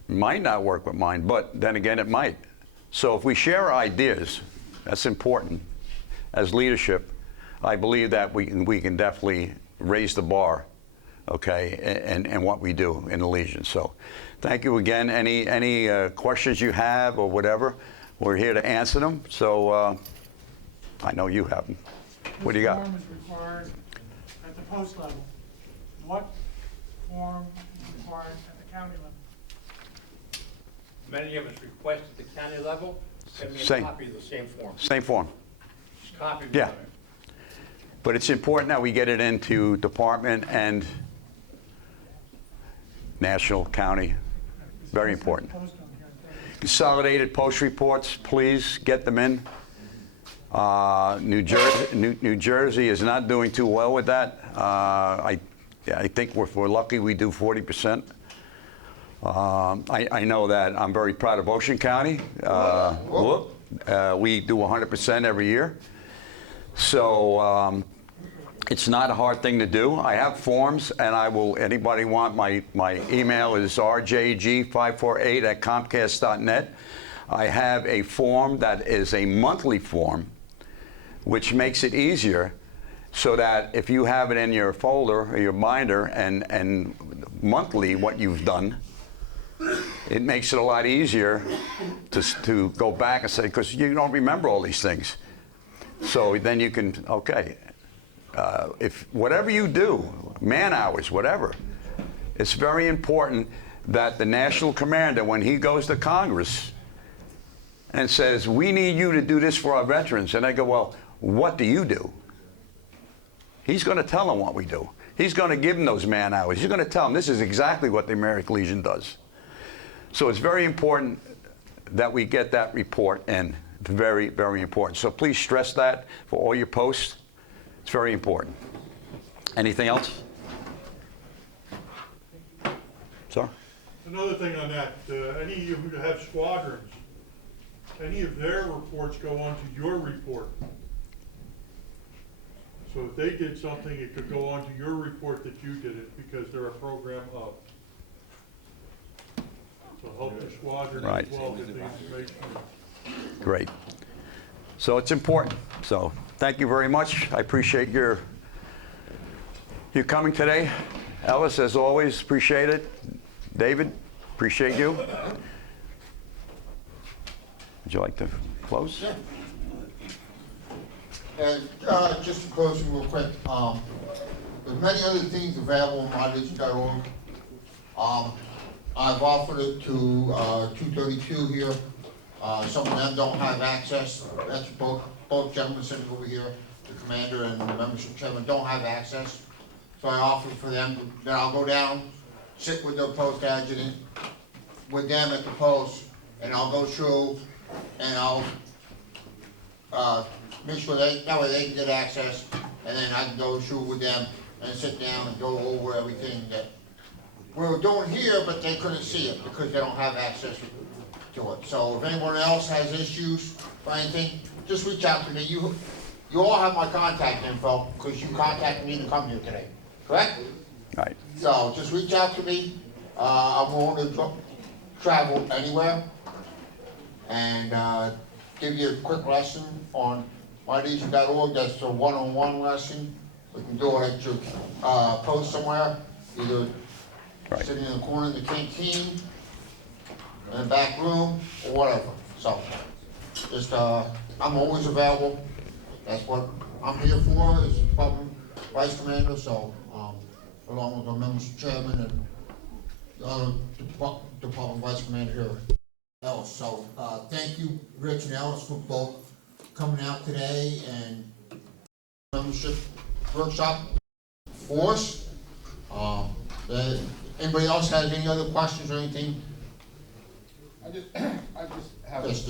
might not work with mine, but then again it might. So if we share ideas, that's important. As leadership, I believe that we can definitely raise the bar, okay, and what we do in the Legion. So thank you again. Any questions you have or whatever, we're here to answer them, so I know you have them. What do you got? This form is required at the post level. What form is required at the county level? Many of us request at the county level, send me a Same. copy of the same form. Same form. Just copy me Yeah. on it. But it's important that we get it into department and national, county. Very important. Post on here, Consolidated post reports, please get them in. New Jersey is not doing too well with that. I think if we're lucky, we do 40%. I know that I'm very proud of Ocean County. We do 100% every year. So it's not a hard thing to do. I have forms, and I will, anybody want, my email is rjg548@comcast.net. I have a form that is a monthly form, which makes it easier so that if you have it in your folder or your binder and monthly what you've done, it makes it a lot easier to go back and say, because you don't remember all these things. So then you can, okay, if whatever you do, man hours, whatever, it's very important that the national commander, when he goes to Congress and says, we need you to do this for our veterans, and they go, well, what do you do? He's going to tell them what we do. He's going to give them those man hours. He's going to tell them this is exactly what the American Legion does. So it's very important that we get that report in. Very, very important. So please stress that for all your posts. It's very important. Anything else? Sir? Another thing on that, any of you who have squadrons, any of their reports go onto your report. So if they did something, it could go onto your report that you did it because they're a program of. So help the squadron Right. as well get the information. Great. So it's important. So thank you very much. I appreciate you coming today. Ellis, as always, appreciate it. David, appreciate you. Would you like to close? Yeah. And just to close real quick, there's many other things available on mylegion.org. I've offered it to 232 here. Some of them don't have access. That's both gentlemen sitting over here, the commander and the membership chairman don't have access. So I offered for them, then I'll go down, sit with the post adjutant, with them at the post, and I'll go through and I'll make sure that way they can get access, and then I can go through with them and sit down and go over everything that we're doing here, but they couldn't see it because they don't have access to it. So if anyone else has issues or anything, just reach out to me. You all have my contact info because you contacted me to come here today, correct? Right. So just reach out to me. I'm willing to travel anywhere and give you a quick lesson on mylegion.org. That's a one-on-one lesson. We can do it at your post somewhere, either sitting in the corner of the canteen, in the back room, or whatever. So, just I'm always available. That's what I'm here for, as Department Vice Commander. So, along with the membership chairman and the other Department Vice Commander here, Ellis. So, thank you, Rich and Ellis, for both coming out today and membership workshop for us. Anybody else has any other questions or anything? I just have, as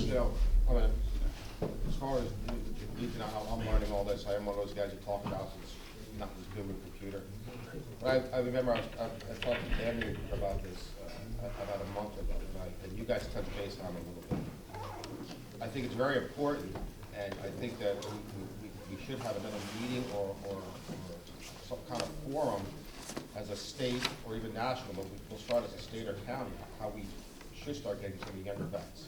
far as, I'm learning all this, I am one of those guys you talk about, it's not this human computer. But I remember I talked to Andrew about this about a month ago, and you guys touched base on it a little bit. I think it's very important, and I think that we should have another meeting or some kind of forum as a state or even national, but we'll start as a state or county, how we should start getting some of the younger vets.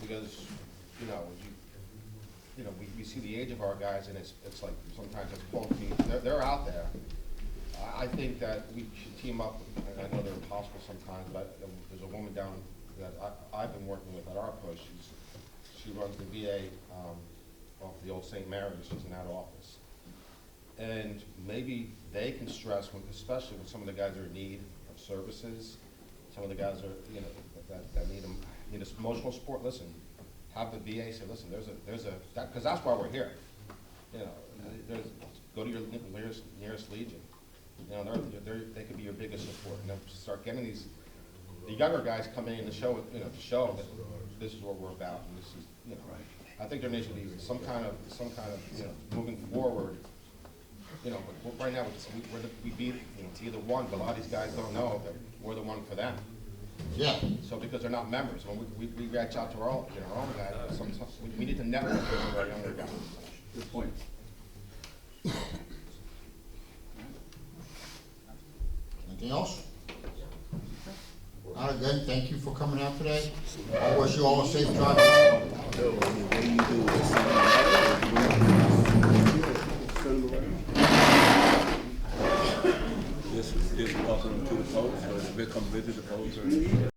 Because, we see the age of our guys, and it's like sometimes it's pulling teams. They're out there. I think that we should team up, and I know they're impossible sometimes, but there's a woman down that I've been working with at our post. She runs the VA off the old St. Mary's. She's in that office. And maybe they can stress, especially when some of the guys are in need of services, some of the guys are, that need emotional support. Listen, have the VA say, listen, there's a, because that's why we're here. Go to your nearest Legion. They could be your biggest support. And then start getting these the younger guys come in to show, you know, to show that this is what we're about, and this is, you know, I think there needs to be some kind of, you know, moving forward, you know, but right now, we be, you know, either one, but a lot of these guys don't know that we're the one for them. Yeah. So because they're not members, when we reach out to our own, you know, our own guys, sometimes, we need to network with our younger guys. Good point. Anything else? Again, thank you for coming out today. I wish you all a safe drive. Just welcome them to the post, or if they come visit the post, or